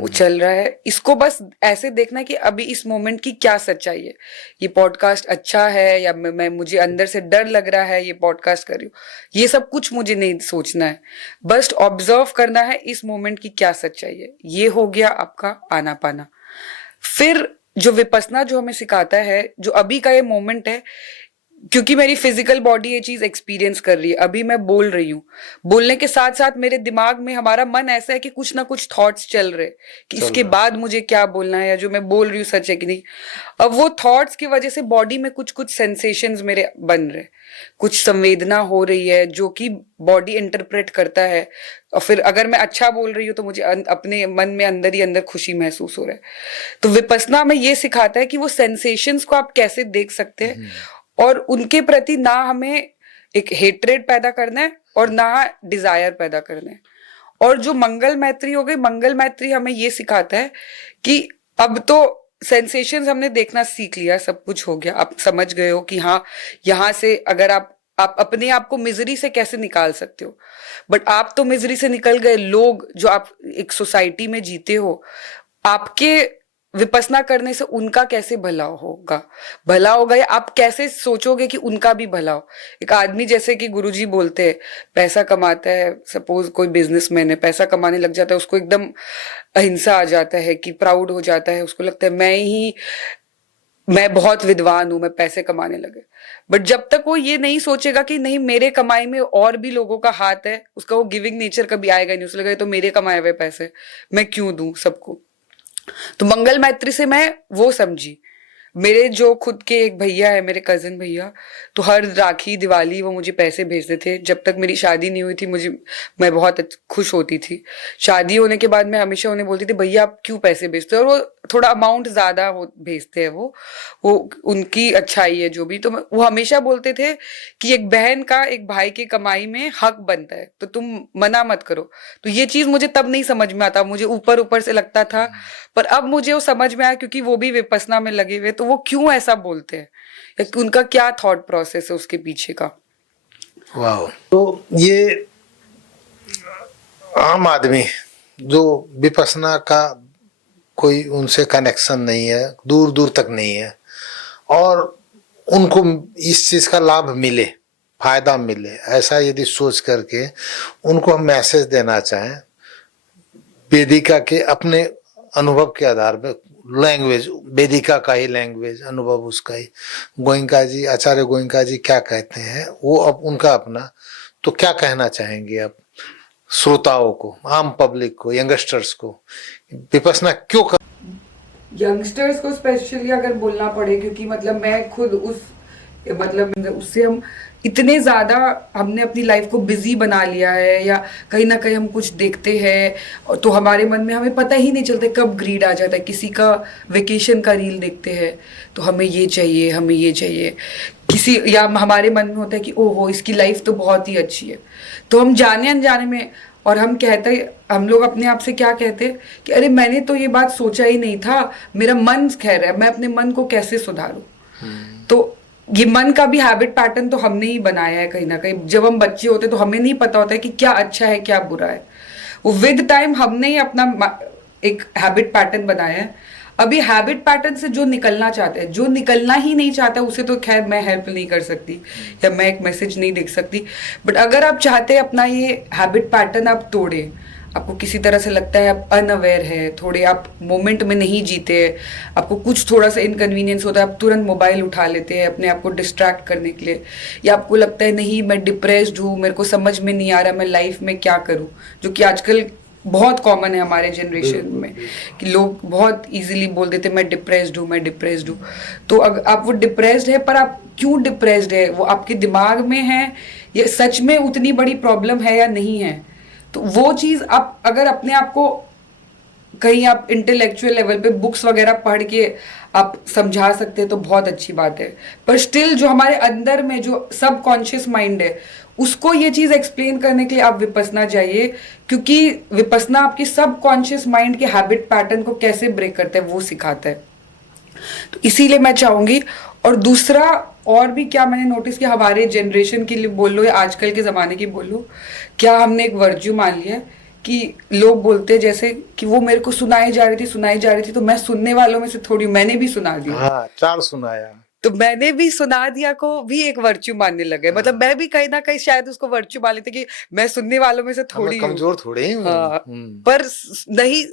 चल रहा है, इसको बस ऐसे देखना है कि अभी इस मोमेंट की क्या सच्चाई है। ये पॉडकास्ट अच्छा है या मैं मुझे अंदर से डर लग रहा है ये पॉडकास्ट कर रही हूँ, ये सब कुछ मुझे नहीं सोचना है, बस ऑब्जर्व करना है इस मोमेंट की क्या सच्चाई है। ये हो गया आपका आनापाना। फिर जो विपसना जो हमें सिखाता है, जो अभी का ये मोमेंट है, क्योंकि मेरी फिजिकल बॉडी ये चीज एक्सपीरियंस कर रही है, अभी मैं बोल रही हूँ, बोलने के साथ साथ मेरे दिमाग में हमारा मन ऐसा है कि कुछ ना कुछ थॉट्स चल रहे कि इसके बाद मुझे क्या बोलना है, या जो मैं बोल रही हूँ सच है कि नहीं। अब वो थॉट्स की वजह से बॉडी में कुछ कुछ सेंसेशंस मेरे बन रहे, कुछ संवेदना हो रही है जो कि बॉडी इंटरप्रेट करता है, और फिर अगर मैं अच्छा बोल रही हूँ तो मुझे अपने मन में अंदर ही अंदर खुशी महसूस हो रहा है। तो विपस्सना में ये सिखाता है कि वो सेंसेशंस को आप कैसे देख सकते हैं, और उनके प्रति ना हमें एक हेट्रेड पैदा करना है और ना डिजायर पैदा करना है। और जो मंगल मैत्री हो गई, मंगल मैत्री हमें ये सिखाता है कि अब तो सेंसेशंस हमने देखना सीख लिया, सब कुछ हो गया, आप समझ गए हो कि हाँ यहाँ से अगर आप अपने आप को मिजरी से कैसे निकाल सकते हो। बट आप तो मिजरी से निकल गए, लोग जो आप एक सोसाइटी में जीते हो, आपके विपसना करने से उनका कैसे भला होगा, या आप कैसे सोचोगे कि उनका भी भला हो। एक आदमी जैसे कि गुरुजी बोलते हैं, पैसा कमाता है, सपोज कोई बिजनेसमैन है, पैसा कमाने लग जाता है, उसको एकदम अहिंसा आ जाता है कि प्राउड हो जाता है, उसको लगता है मैं बहुत विद्वान हूं, मैं पैसे कमाने लगे। बट जब तक वो ये नहीं सोचेगा कि नहीं मेरे कमाई में और भी लोगों का हाथ है, उसका वो गिविंग नेचर कभी आएगा नहीं। उसको लगेगा तो मेरे कमाए हुए पैसे मैं क्यों दूं सबको। तो मंगल मैत्री से मैं वो समझी। मेरे जो खुद के एक भैया है, मेरे कजिन भैया, तो हर राखी दिवाली वो मुझे पैसे भेजते थे। जब तक मेरी शादी नहीं हुई थी मैं बहुत खुश होती थी। शादी होने के बाद मैं हमेशा उन्हें बोलती थी भैया आप क्यों पैसे भेजते हो, और वो थोड़ा अमाउंट ज्यादा भेजते हैं, वो उनकी अच्छाई है जो भी। तो वो हमेशा बोलते थे कि एक बहन का एक भाई की कमाई में हक बनता है, तो तुम मना मत करो। तो ये चीज मुझे तब नहीं समझ में आता, मुझे ऊपर ऊपर से लगता था, पर अब मुझे वो समझ में आया क्योंकि वो भी विपस्सना में लगे हुए, तो वो क्यों ऐसा बोलते हैं, या उनका क्या थॉट प्रोसेस है उसके पीछे का। वाह। तो ये आम आदमी जो विपस्सना का कोई उनसे कनेक्शन नहीं है, दूर दूर तक नहीं है, और उनको इस चीज का लाभ मिले, फायदा मिले, ऐसा यदि सोच करके उनको हम मैसेज देना चाहें वेदिका के अपने अनुभव के आधार पर, लैंग्वेज वेदिका का ही लैंग्वेज, अनुभव उसका ही, गोयनका जी, आचार्य गोयनका जी क्या कहते हैं वो अब उनका अपना, तो क्या कहना चाहेंगे आप श्रोताओं को, आम पब्लिक को, यंगस्टर्स को, विपस्सना क्यों कर? यंगस्टर्स को स्पेशली अगर बोलना पड़े, क्योंकि मतलब मैं खुद उससे हम इतने ज्यादा हमने अपनी लाइफ को बिजी बना लिया है, या कहीं ना कहीं हम कुछ देखते हैं तो हमारे मन में हमें पता ही नहीं चलता कब ग्रीड आ जाता है। किसी का वेकेशन का रील देखते हैं तो हमें ये चाहिए, हमें ये चाहिए, किसी या हमारे मन में होता है कि ओहो इसकी लाइफ तो बहुत ही अच्छी है, तो हम जाने अनजाने में, और हम लोग अपने आप से क्या कहते हैं कि अरे मैंने तो ये बात सोचा ही नहीं था, मेरा मन कह रहा है, मैं अपने मन को कैसे सुधारूं। तो ये मन का भी हैबिट पैटर्न तो हमने ही बनाया है कहीं ना कहीं। जब हम बच्चे होते तो हमें नहीं पता होता है कि क्या अच्छा है क्या बुरा है, वो विद टाइम हमने ही अपना एक हैबिट पैटर्न बनाया है। अभी हैबिट पैटर्न से जो निकलना चाहते हैं, जो निकलना ही नहीं चाहता उसे तो खैर मैं हेल्प नहीं कर सकती, या मैं एक मैसेज नहीं देख सकती। बट अगर आप चाहते हैं अपना ये हैबिट पैटर्न आप तोड़े, आपको किसी तरह से लगता है आप अनअवेयर है, थोड़े आप मोमेंट में नहीं जीते, आपको कुछ थोड़ा सा इनकन्वीनियंस होता है, आप तुरंत मोबाइल उठा लेते हैं अपने आप को डिस्ट्रैक्ट करने के लिए, या आपको लगता है नहीं मैं डिप्रेस्ड हूँ, मेरे को समझ में नहीं आ रहा मैं लाइफ में क्या करूँ, जो कि आजकल बहुत कॉमन है हमारे जनरेशन में कि लोग बहुत इजीली बोल देते मैं डिप्रेस्ड हूँ। तो अगर आप वो डिप्रेस्ड है, पर आप क्यों डिप्रेस्ड है, वो आपके दिमाग में है या सच में उतनी बड़ी प्रॉब्लम है या नहीं है। तो वो चीज आप अगर अपने आप को कहीं आप इंटेलेक्चुअल लेवल पे बुक्स वगैरह पढ़ के आप समझा सकते हैं तो बहुत अच्छी बात है, पर स्टिल जो हमारे अंदर में जो सबकॉन्शियस माइंड है उसको ये चीज एक्सप्लेन करने के लिए आप विपस्सना जाइए, क्योंकि विपस्सना आपकी सबकॉन्शियस माइंड के हैबिट पैटर्न को कैसे ब्रेक करता है वो सिखाता है। तो इसीलिए मैं चाहूंगी। और दूसरा और भी क्या मैंने नोटिस किया, हमारे जनरेशन के लिए बोल लो या आजकल के ज़माने की बोल लो, क्या हमने एक वर्ज्यू मान लिया कि लोग बोलते हैं जैसे कि वो मेरे को सुनाई जा रही थी तो मैं सुनने वालों में से थोड़ी, मैंने भी सुना दिया। हाँ, 4 सुनाया। तो मैंने भी सुना दिया को भी एक वर्च्यू मानने लगे, मतलब मैं भी कहीं ना कहीं शायद उसको वर्च्यू मान लेते कि मैं सुनने वालों में से मैं थोड़ी हूँ। कमजोर थोड़े ही हूँ। हाँ, पर नहीं,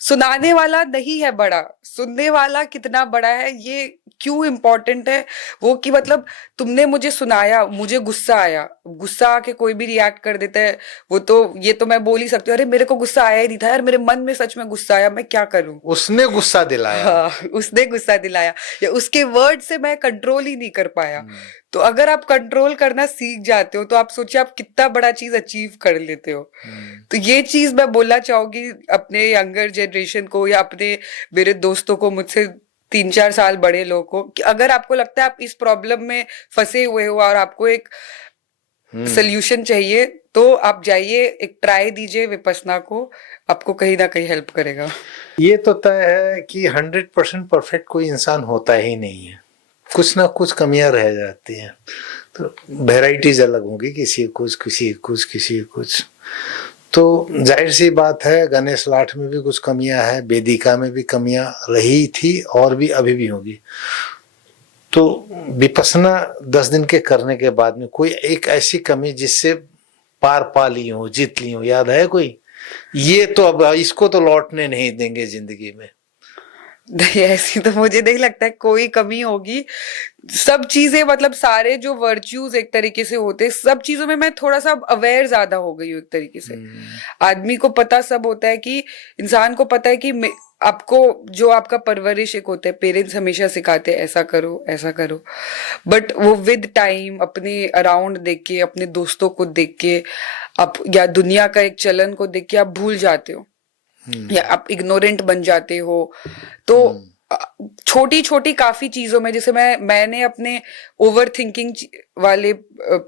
सुनाने वाला नहीं है बड़ा, सुनने वाला कितना बड़ा है ये क्यों इम्पोर्टेंट है वो, कि मतलब तुमने मुझे सुनाया, मुझे गुस्सा आया, गुस्सा आके कोई भी रिएक्ट कर देता है, वो तो ये तो मैं बोल ही सकती हूँ, अरे मेरे को गुस्सा आया ही नहीं था यार, मेरे मन में सच में गुस्सा आया, मैं क्या करूं। उसने गुस्सा दिलाया। हाँ, उसने गुस्सा दिलाया, या उसके वर्ड से मैं कंट्रोल ही नहीं कर पाया। तो अगर आप कंट्रोल करना सीख जाते हो तो आप सोचिए आप कितना बड़ा चीज अचीव कर लेते हो। तो ये चीज मैं बोलना चाहूंगी अपने यंगर जनरेशन को, या अपने मेरे दोस्तों को, मुझसे 3-4 साल बड़े लोगों को, कि अगर आपको लगता है आप इस प्रॉब्लम में फंसे हुए हो और आपको एक सोल्यूशन चाहिए, तो आप जाइए, एक ट्राई दीजिए विपस्सना को, आपको कहीं ना कहीं हेल्प करेगा। ये तो तय है कि 100% परफेक्ट कोई इंसान होता ही नहीं है, कुछ ना कुछ कमियां रह जाती हैं। तो वेराइटीज अलग होंगी, किसी कुछ, किसी कुछ, किसी कुछ। तो जाहिर सी बात है गणेश लाठ में भी कुछ कमियां हैं, वेदिका में भी कमियां रही थी और भी अभी भी होगी। तो विपस्सना 10 दिन के करने के बाद में कोई एक ऐसी कमी जिससे पार पा ली हो, जीत ली हो, याद है कोई? ये तो अब इसको तो लौटने नहीं देंगे जिंदगी में। नहीं, ऐसी तो मुझे नहीं लगता है कोई कमी होगी। सब चीजें, मतलब सारे जो वर्च्यूज एक तरीके से होते हैं, सब चीजों में मैं थोड़ा सा अवेयर ज्यादा हो गई हूँ एक तरीके से। आदमी को पता सब होता है, कि इंसान को पता है कि आपको जो आपका परवरिश एक होता है, पेरेंट्स हमेशा सिखाते हैं ऐसा करो ऐसा करो, बट वो विद टाइम अपने अराउंड देख के, अपने दोस्तों को देख के आप, या दुनिया का एक चलन को देख के आप भूल जाते हो, या आप इग्नोरेंट बन जाते हो। तो छोटी छोटी काफी चीजों में, जैसे मैंने अपने ओवर थिंकिंग वाले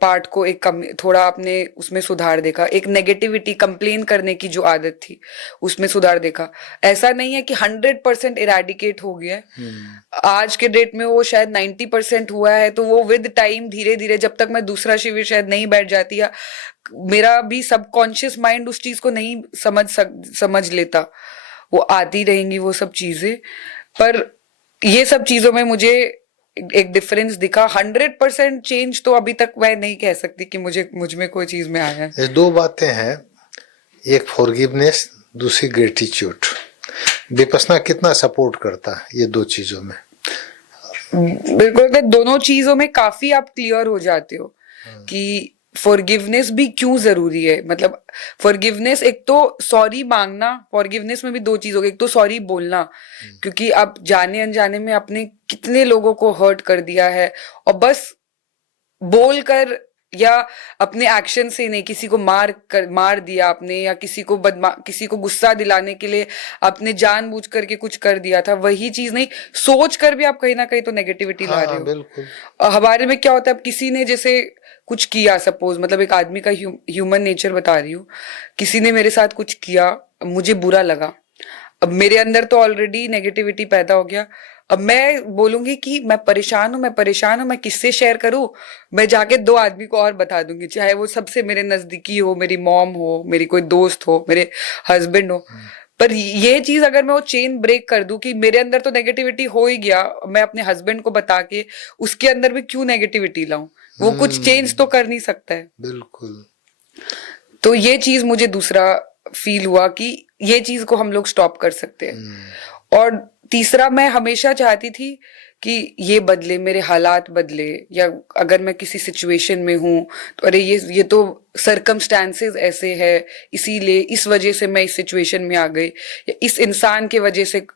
पार्ट को एक थोड़ा अपने उसमें सुधार देखा, एक नेगेटिविटी, कंप्लेन करने की जो आदत थी उसमें सुधार देखा। ऐसा नहीं है कि 100% इरेडिकेट हो गया है, आज के डेट में वो शायद 90% हुआ है। तो वो विद टाइम धीरे धीरे, जब तक मैं दूसरा शिविर शायद नहीं बैठ जाती, या मेरा भी सबकॉन्शियस माइंड उस चीज को नहीं समझ लेता, वो आती रहेंगी वो सब चीजें। पर ये सब चीजों में मुझे एक डिफरेंस दिखा। 100% चेंज तो अभी तक मैं नहीं कह सकती कि मुझ में कोई चीज में आया है। ये दो बातें हैं, एक फॉरगिवनेस, दूसरी ग्रेटिट्यूड। विपस्सना कितना सपोर्ट करता है ये दो चीजों में? बिल्कुल, दोनों चीजों में काफी आप क्लियर हो जाते हो कि फॉरगिवनेस भी क्यों जरूरी है। मतलब फॉरगिवनेस, एक तो सॉरी मांगना, फॉरगिवनेस में भी दो चीज हो गई, एक तो सॉरी बोलना, क्योंकि आप जाने अनजाने में अपने कितने लोगों को हर्ट कर दिया है, और बस बोलकर या अपने एक्शन से नहीं, किसी को मार दिया आपने, या किसी को गुस्सा दिलाने के लिए आपने जानबूझ करके कुछ कर दिया था, वही चीज नहीं, सोच कर भी आप कहीं ना कहीं तो नेगेटिविटी ला रहे हो। बिल्कुल। हमारे में क्या होता है, अब किसी ने जैसे कुछ किया, सपोज, मतलब एक आदमी का ह्यूमन नेचर बता रही हूँ, किसी ने मेरे साथ कुछ किया, मुझे बुरा लगा, अब मेरे अंदर तो ऑलरेडी नेगेटिविटी पैदा हो गया। अब मैं बोलूंगी कि मैं परेशान हूं, मैं किससे शेयर करूं? मैं जाके 2 आदमी को और बता दूंगी, चाहे वो सबसे मेरे नजदीकी हो, मेरी मॉम हो, मेरी कोई दोस्त हो, मेरे हस्बैंड हो। पर ये चीज अगर मैं वो चेन ब्रेक कर दूं कि मेरे अंदर तो नेगेटिविटी हो ही गया, मैं अपने हस्बैंड को बता के उसके अंदर भी क्यों नेगेटिविटी लाऊं? वो कुछ चेंज तो कर नहीं सकता है। बिल्कुल। तो ये चीज मुझे दूसरा फील हुआ कि ये चीज को हम लोग स्टॉप कर सकते हैं। और तीसरा, मैं हमेशा चाहती थी कि ये बदले, मेरे हालात बदले, या अगर मैं किसी सिचुएशन में हूं तो अरे ये तो सर्कमस्टांसेस ऐसे है, इसीलिए इस वजह से मैं इस सिचुएशन में आ गई, या इस इंसान के वजह से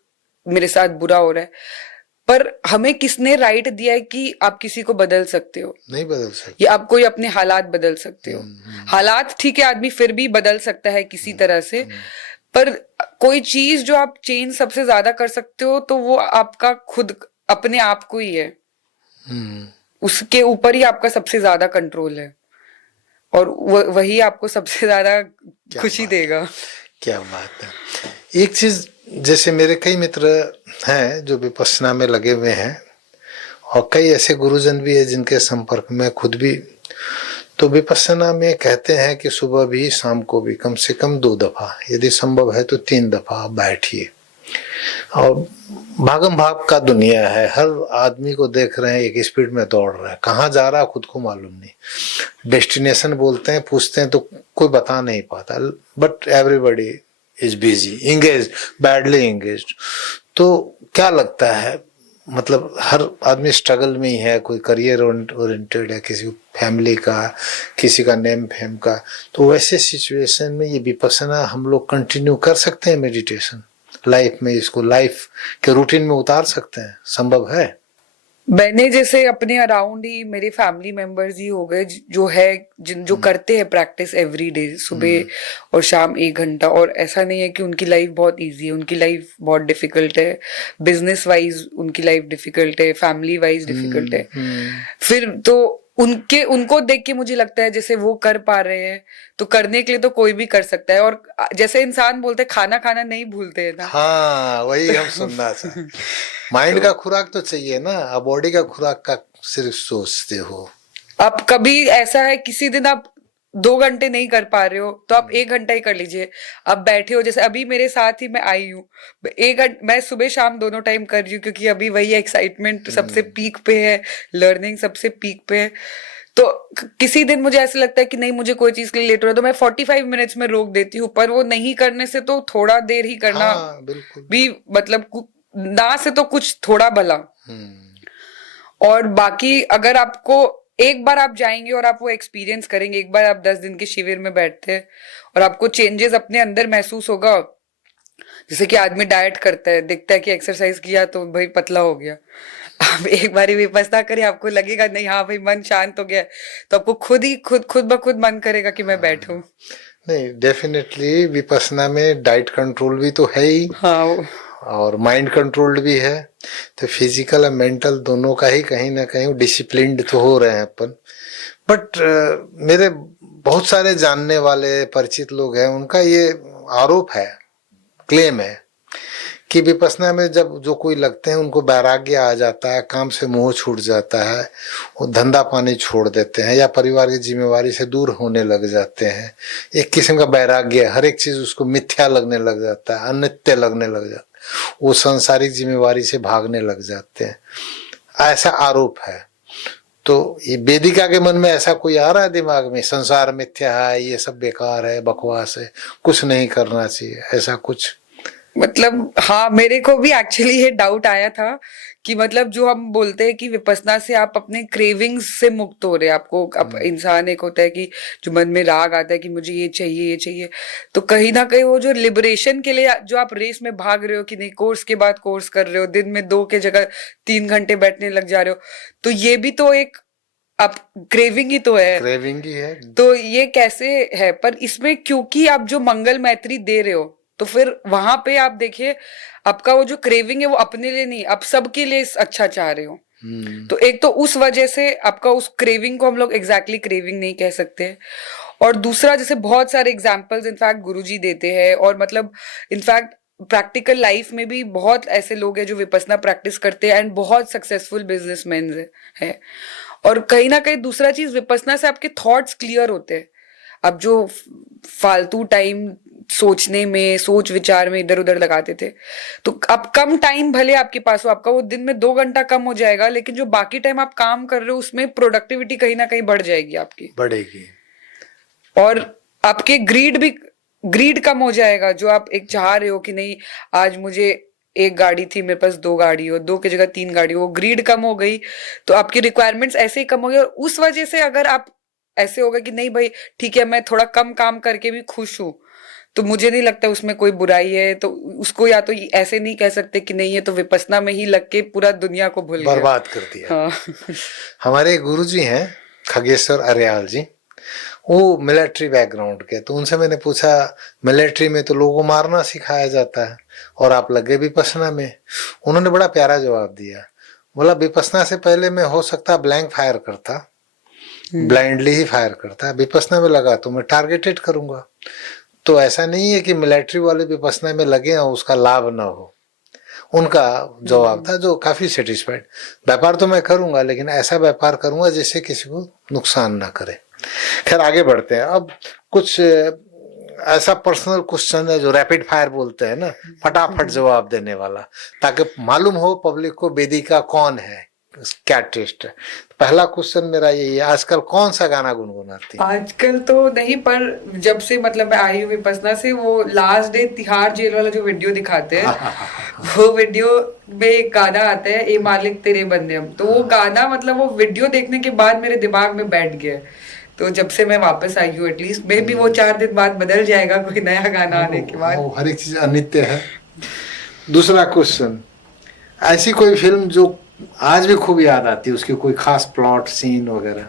मेरे साथ बुरा हो रहा है। पर हमें किसने राइट दिया है कि आप किसी को बदल सकते हो? नहीं बदल सकते। या आप कोई अपने हालात बदल सकते हो? हालात ठीक है, आदमी फिर भी बदल सकता है किसी तरह से, पर कोई चीज जो आप चेंज सबसे ज्यादा कर सकते हो तो वो आपका खुद अपने आप को ही है। उसके ऊपर ही आपका सबसे ज्यादा कंट्रोल है, और वही आपको सबसे ज्यादा खुशी देगा। क्या बात है। एक चीज, जैसे मेरे कई मित्र हैं जो विपस्सना में लगे हुए हैं, और कई ऐसे गुरुजन भी है जिनके संपर्क में खुद भी, तो विपस्सना में कहते हैं कि सुबह भी शाम को भी कम से कम 2 दफा, यदि संभव है तो 3 दफा बैठिए। और भागम भाग का दुनिया है, हर आदमी को देख रहे हैं एक स्पीड में दौड़ रहा है, कहाँ जा रहा है खुद को मालूम नहीं। डेस्टिनेशन बोलते हैं, पूछते हैं तो कोई बता नहीं पाता, but everybody is busy, engage, badly engage. तो क्या लगता है, मतलब हर आदमी स्ट्रगल में ही है, कोई करियर ओरिएंटेड है, किसी को फैमिली का, किसी का नेम फेम का। तो वैसे सिचुएशन में ये विपश्यना हम लोग कंटिन्यू कर सकते हैं मेडिटेशन लाइफ में, इसको लाइफ के रूटीन में उतार सकते हैं, संभव है? मैंने जैसे अपने अराउंड ही मेरे फैमिली मेंबर्स ही हो गए जो है जो करते हैं प्रैक्टिस एवरी डे, सुबह और शाम 1 घंटा। और ऐसा नहीं है कि उनकी लाइफ बहुत इजी है, उनकी लाइफ बहुत डिफिकल्ट है, बिजनेस वाइज उनकी लाइफ डिफिकल्ट है, फैमिली वाइज डिफिकल्ट है। फिर तो उनको देख के मुझे लगता है जैसे वो कर पा रहे हैं तो करने के लिए तो कोई भी कर सकता है। और जैसे इंसान बोलते हैं खाना खाना नहीं भूलते हैं ना। हाँ, वही हम सुनना चाहते। माइंड का खुराक तो चाहिए ना, अब बॉडी का खुराक का सिर्फ सोचते हो। अब कभी ऐसा है किसी दिन आप 2 घंटे नहीं कर पा रहे हो तो आप 1 घंटा ही कर लीजिए। अब बैठे हो, जैसे अभी मेरे साथ ही मैं आई हूँ, 1 घंटा मैं सुबह शाम दोनों टाइम कर रही हूँ क्योंकि अभी वही एक्साइटमेंट सबसे पीक पे है, लर्निंग सबसे पीक पे है। तो किसी दिन मुझे ऐसा लगता है कि नहीं मुझे कोई चीज के लिए लेट हो रहा है तो मैं 45 मिनट्स में रोक देती हूँ, पर वो नहीं करने से तो थोड़ा देर ही करना। हाँ, बिल्कुल भी मतलब ना से तो कुछ थोड़ा भला। और बाकी अगर आपको एक बार आप जाएंगे और आप वो एक्सपीरियंस करेंगे, एक बार आप 10 दिन के शिविर में बैठते हैं और आपको चेंजेस अपने अंदर महसूस होगा। जैसे कि आदमी डाइट करता है, दिखता है कि एक्सरसाइज किया तो भाई पतला हो गया। आप एक बार विपश्यना करें, आपको लगेगा नहीं हाँ भाई मन शांत हो गया, तो आपको खुद ब खुद मन करेगा कि मैं बैठूं। नहीं, डेफिनेटली विपश्यना में डाइट कंट्रोल भी तो है ही, हाँ, और माइंड कंट्रोल्ड भी है। तो फिजिकल और मेंटल दोनों का ही कहीं ना कहीं डिसिप्लिन्ड तो हो रहे हैं अपन। बट मेरे बहुत सारे जानने वाले परिचित लोग हैं, उनका ये आरोप है, क्लेम है कि विपश्यना में जब जो कोई लगते हैं उनको वैराग्य आ जाता है, काम से मोह छूट जाता है, वो धंधा पानी छोड़ देते हैं या परिवार की जिम्मेवारी से दूर होने लग जाते हैं। एक किस्म का वैराग्य, हर एक चीज उसको मिथ्या लगने लग जाता है, अनित्य लगने लग जाता है, वो सांसारिक जिम्मेवारी से भागने लग जाते हैं, ऐसा आरोप है। तो ये वेदिका के मन में ऐसा कोई आ रहा है दिमाग में, संसार मिथ्या है, ये सब बेकार है, बकवास है, कुछ नहीं करना चाहिए, ऐसा कुछ? मतलब हाँ, मेरे को भी एक्चुअली ये डाउट आया था कि मतलब जो हम बोलते हैं कि विपश्यना से आप अपने क्रेविंग्स से मुक्त हो रहे हैं। आपको अब इंसान एक होता है कि जो मन में राग आता है कि मुझे ये चाहिए ये चाहिए, तो कहीं ना कहीं वो जो लिबरेशन के लिए जो आप रेस में भाग रहे हो कि नहीं कोर्स के बाद कोर्स कर रहे हो, दिन में 2 के जगह 3 घंटे बैठने लग जा रहे हो, तो ये भी तो एक आप क्रेविंग ही तो है। क्रेविंग ही है। तो ये कैसे है? पर इसमें क्योंकि आप जो मंगल मैत्री दे रहे हो तो फिर वहां पे आप देखिए आपका वो जो क्रेविंग है वो अपने लिए नहीं, आप सबके लिए अच्छा चाह रहे हो। तो एक तो उस वजह से आपका उस क्रेविंग को हम लोग एग्जैक्टली क्रेविंग नहीं कह सकते। और दूसरा जैसे बहुत सारे एग्जाम्पल्स इनफैक्ट गुरुजी देते हैं, और मतलब इनफैक्ट प्रैक्टिकल लाइफ में भी बहुत ऐसे लोग हैं जो विपश्यना प्रैक्टिस करते हैं एंड बहुत सक्सेसफुल बिजनेसमैन है। और कहीं ना कहीं दूसरा चीज, विपश्यना से आपके थॉट्स क्लियर होते हैं। अब जो फालतू टाइम सोचने में, सोच विचार में इधर उधर लगाते थे, तो अब कम टाइम भले आपके पास हो, आपका वो दिन में 2 घंटा कम हो जाएगा, लेकिन जो बाकी टाइम आप काम कर रहे हो उसमें प्रोडक्टिविटी कहीं ना कहीं बढ़ जाएगी आपकी, बढ़ेगी। और आपके ग्रीड कम हो जाएगा। जो आप एक चाह रहे हो कि नहीं आज मुझे एक गाड़ी थी, मेरे पास 2 गाड़ी हो, 2 की जगह 3 गाड़ी हो, वो ग्रीड कम हो गई, तो आपकी रिक्वायरमेंट्स ऐसे ही कम हो गई। और उस वजह से अगर आप ऐसे होगा कि नहीं भाई ठीक है मैं थोड़ा कम काम करके भी खुश हूं, तो मुझे नहीं लगता उसमें कोई बुराई है। तो उसको या तो ऐसे नहीं कह सकते कि नहीं है तो विपश्यना में ही लग के पूरा दुनिया को भूल गया, बर्बाद कर दिया। हाँ। हमारे गुरुजी हैं खगेश्वर अरियाल जी, वो मिलिट्री बैकग्राउंड के, तो उनसे मैंने पूछा मिलिट्री में तो लोगों को मारना सिखाया जाता है और आप लगे विपश्यना में। उन्होंने बड़ा प्यारा जवाब दिया, बोला विपश्यना से पहले मैं हो सकता ब्लैंक फायर करता, ब्लाइंडली ही फायर करता, विपश्यना में लगा तो मैं टारगेटेड करूंगा। तो ऐसा नहीं है कि मिलिट्री वाले विपश्यना में लगे और उसका लाभ ना हो। उनका जवाब था जो काफी सेटिस्फाइड, व्यापार तो मैं करूंगा लेकिन ऐसा व्यापार करूंगा जिससे किसी को नुकसान ना करे। खैर आगे बढ़ते हैं। अब कुछ ऐसा पर्सनल क्वेश्चन है जो रैपिड फायर बोलते हैं ना, फटाफट जवाब देने वाला, ताकि मालूम हो पब्लिक को वेदिका कौन है, क्या टेस्ट है। पहला क्वेश्चन मेरा यही है, आजकल कौन सा गाना गुनगुनाती है? आजकल तो नहीं, पर जब से मतलब मैं आई हूँ विपसना से, वो लास्ट डे तिहाड़ जेल वाला जो वीडियो दिखाते हैं, वो वीडियो में एक गाना आता है, ए मालिक तेरे बंदे हम, तो वो गाना मतलब वो वीडियो देखने के बाद मेरे दिमाग में बैठ गया है। तो जब से मैं वापस आई हूँ, एटलीस्ट मे भी वो 4 दिन बाद बदल जाएगा कोई नया गाना आने के बाद। हर एक चीज अनित्य है। दूसरा क्वेश्चन, ऐसी कोई फिल्म जो आज भी खूब याद आती है, उसकी कोई खास प्लॉट सीन वगैरह?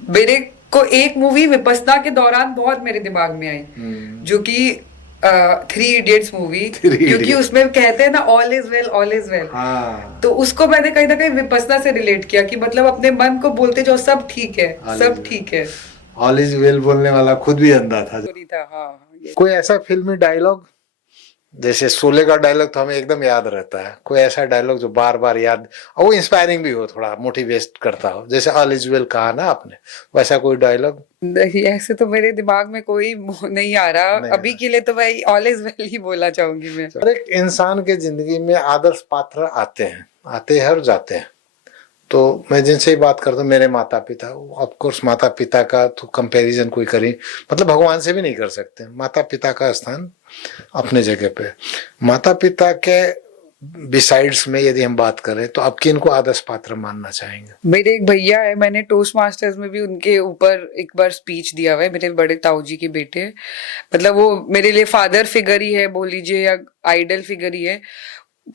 मेरे को एक मूवी विपसना के दौरान बहुत मेरे दिमाग में आई, जो कि 3 इडियट्स मूवी, क्योंकि उसमें कहते हैं ना all is well, all is well. हाँ, तो उसको मैंने कहीं ना कहीं विपसना से रिलेट किया कि मतलब अपने मन को बोलते जाओ सब ठीक है, सब ठीक है। ऑल इज वेल बोलने वाला खुद भी अंधा था। हाँ, कोई ऐसा फिल्मी डायलॉग, जैसे शोले का डायलॉग तो हमें एकदम याद रहता है, कोई ऐसा डायलॉग जो बार बार याद और वो इंस्पायरिंग भी हो, थोड़ा मोटिवेट करता हो, जैसे ऑल इज वेल कहा ना आपने, वैसा कोई डायलॉग? नहीं, ऐसे तो मेरे दिमाग में कोई नहीं आ रहा अभी के लिए, तो मैं ऑल इज वेल ही बोलना चाहूंगी मैं। हर एक इंसान के जिंदगी में आदर्श पात्र आते हैं और जाते हैं। तो मैं जिनसे ही बात करता हूँ, मेरे माता पिता, ऑफ कोर्स माता पिता का तो कंपैरिजन कोई करी, मतलब भगवान से भी नहीं कर सकते। माता पिता का स्थान अपने जगह पे। माता पिता के बिसाइड्स में यदि हम बात करें तो आप किन को आदर्श पात्र मानना चाहेंगे? मेरे एक भैया है, मैंने टोस्ट मास्टर्स में भी उनके ऊपर एक बार स्पीच दिया हुआ है, मेरे बड़े ताऊ जी के बेटे। मतलब वो मेरे लिए फादर फिगर ही है बोल लीजिए, या आइडल फिगर ही है।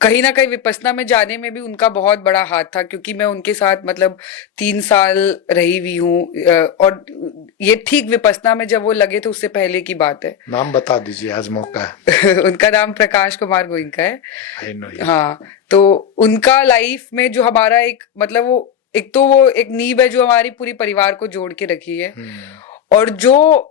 कहीं ना कहीं विपसना में जाने में भी उनका बहुत बड़ा हाथ था, क्योंकि मैं उनके साथ मतलब 3 साल रही हुई हूँ। और ये ठीक विपसना में जब वो लगे तो उससे पहले की बात है। नाम बता दीजिए, आज मौका है। उनका नाम प्रकाश कुमार गोइंका है। I know you. हाँ, तो उनका लाइफ में जो हमारा एक मतलब वो एक तो वो एक नींव है जो हमारी पूरी परिवार को जोड़ के रखी है। और जो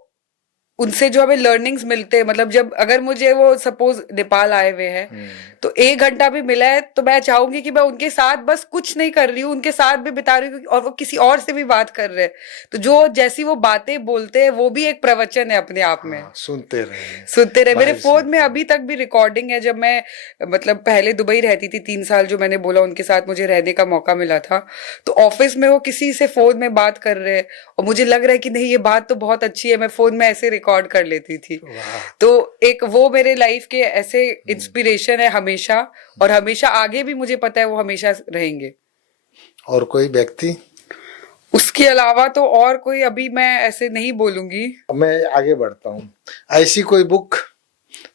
उनसे जो हमें लर्निंग्स मिलते हैं, मतलब जब अगर मुझे वो सपोज नेपाल आए हुए हैं तो 1 घंटा भी मिला है तो मैं चाहूंगी कि मैं उनके साथ बस कुछ नहीं कर रही हूँ, उनके साथ भी बिता रही हूँ, और वो किसी और से भी बात कर रहे हैं। तो जो जैसी वो बातें बोलते हैं वो भी एक प्रवचन है अपने आप में। सुनते रहे। मेरे फोन में अभी तक भी रिकॉर्डिंग है, जब मैं मतलब पहले दुबई रहती थी 3 साल, जो मैंने बोला उनके साथ मुझे रहने का मौका मिला था, तो ऑफिस में वो किसी से फोन में बात कर रहे हैं और मुझे लग रहा है कि नहीं ये बात तो बहुत अच्छी है, मैं फोन में ऐसे रिकॉर्ड कर लेती थी। तो एक वो मेरे लाइफ के ऐसे इंस्पिरेशन है हमेशा, और हमेशा आगे भी मुझे पता है वो हमेशा रहेंगे। और कोई व्यक्ति? उसके अलावा तो और कोई अभी मैं ऐसे नहीं बोलूंगी। मैं आगे बढ़ता हूँ। ऐसी कोई बुक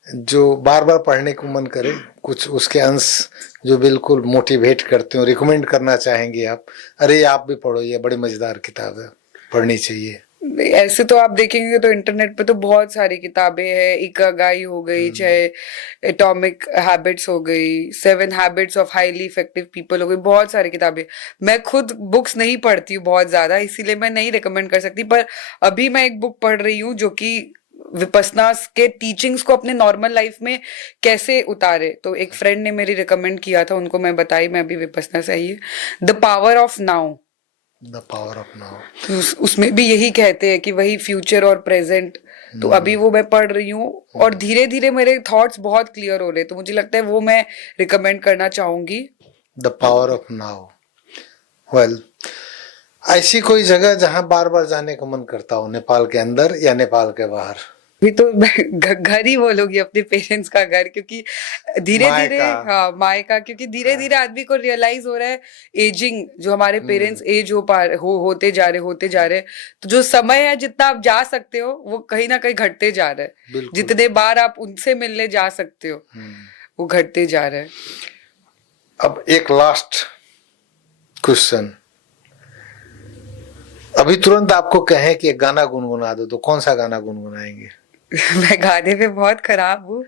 जो बार बार पढ़ने को मन करे, कुछ उसके अंश जो बिल्कुल मोटिवेट करते हो, रिकमेंड करना चाहेंगे आप, अरे आप भी पढ़ो, ये बड़ी मजेदार किताब है, पढ़नी चाहिए? ऐसे तो आप देखेंगे तो इंटरनेट पे तो बहुत सारी किताबें हैं, इकागाई हो गई, चाहे एटॉमिक हैबिट्स हो गई, 7 habits of highly effective people हो गई, बहुत सारी किताबें। मैं खुद बुक्स नहीं पढ़ती हूँ बहुत ज्यादा, इसीलिए मैं नहीं रिकमेंड कर सकती, पर अभी मैं एक बुक पढ़ रही हूँ जो कि विपसना के टीचिंग्स को अपने नॉर्मल लाइफ में कैसे उतारे। तो एक फ्रेंड ने मेरी रिकमेंड किया था, उनको मैं बताई, मैं अभी विपसना से आई है, the power of now. The power of now. उसमें भी यही कहते हैं कि वही फ्यूचर और प्रेजेंट। तो अभी वो मैं पढ़ रही हूँ और धीरे धीरे मेरे थॉट्स बहुत क्लियर हो रहे हैं, तो मुझे लगता है वो मैं रिकमेंड करना चाहूंगी। The power of now. Well, ऐसी कोई जगह जहां बार बार जाने का मन करता हो, नेपाल के अंदर या नेपाल के बाहर? अभी तो घर ही बोलूंगी, अपने पेरेंट्स का घर, क्योंकि धीरे धीरे, हाँ मायका, क्योंकि धीरे धीरे आदमी को रियलाइज हो रहा है एजिंग, जो हमारे पेरेंट्स एज होते जा रहे, तो जो समय है जितना आप जा सकते हो वो कहीं ना कहीं घटते जा रहा है। जितने बार आप उनसे मिलने जा सकते हो वो घटते जा रहा है। अब एक लास्ट क्वेश्चन, अभी तुरंत आपको कहें कि एक गाना गुनगुना दो तो कौन सा गाना गुनगुनाएंगे? मैं गाने में बहुत खराब हूँ,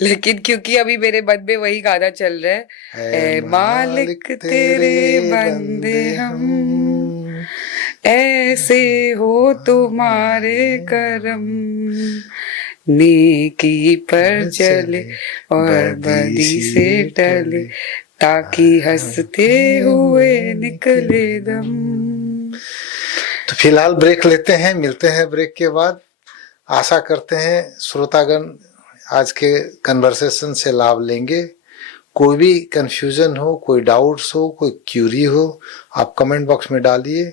लेकिन क्योंकि अभी मेरे मन में वही गाना चल रहा है, ऐ मालिक तेरे बंदे हम, ऐसे हो तुम्हारे करम, नेकी पर चले और बदी से टले, ताकि हंसते हुए निकले दम। तो फिलहाल ब्रेक लेते हैं, मिलते हैं ब्रेक के बाद। आशा करते हैं श्रोतागण आज के कन्वर्सेशन से लाभ लेंगे। कोई भी कंफ्यूजन हो, कोई डाउट्स हो, कोई क्यूरी हो, आप कमेंट बॉक्स में डालिए।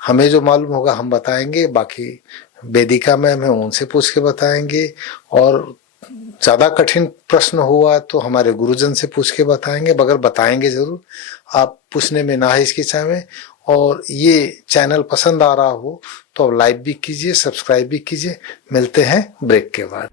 हमें जो मालूम होगा हम बताएंगे, बाकी वेदिका मैम है उनसे पूछ के बताएंगे, और ज़्यादा कठिन प्रश्न हुआ तो हमारे गुरुजन से पूछ के बताएंगे, मगर बताएंगे ज़रूर। आप पूछने में ना हिचकिचाएं, और ये चैनल पसंद आ रहा हो तो आप लाइक भी कीजिए, सब्सक्राइब भी कीजिए। मिलते हैं ब्रेक के बाद।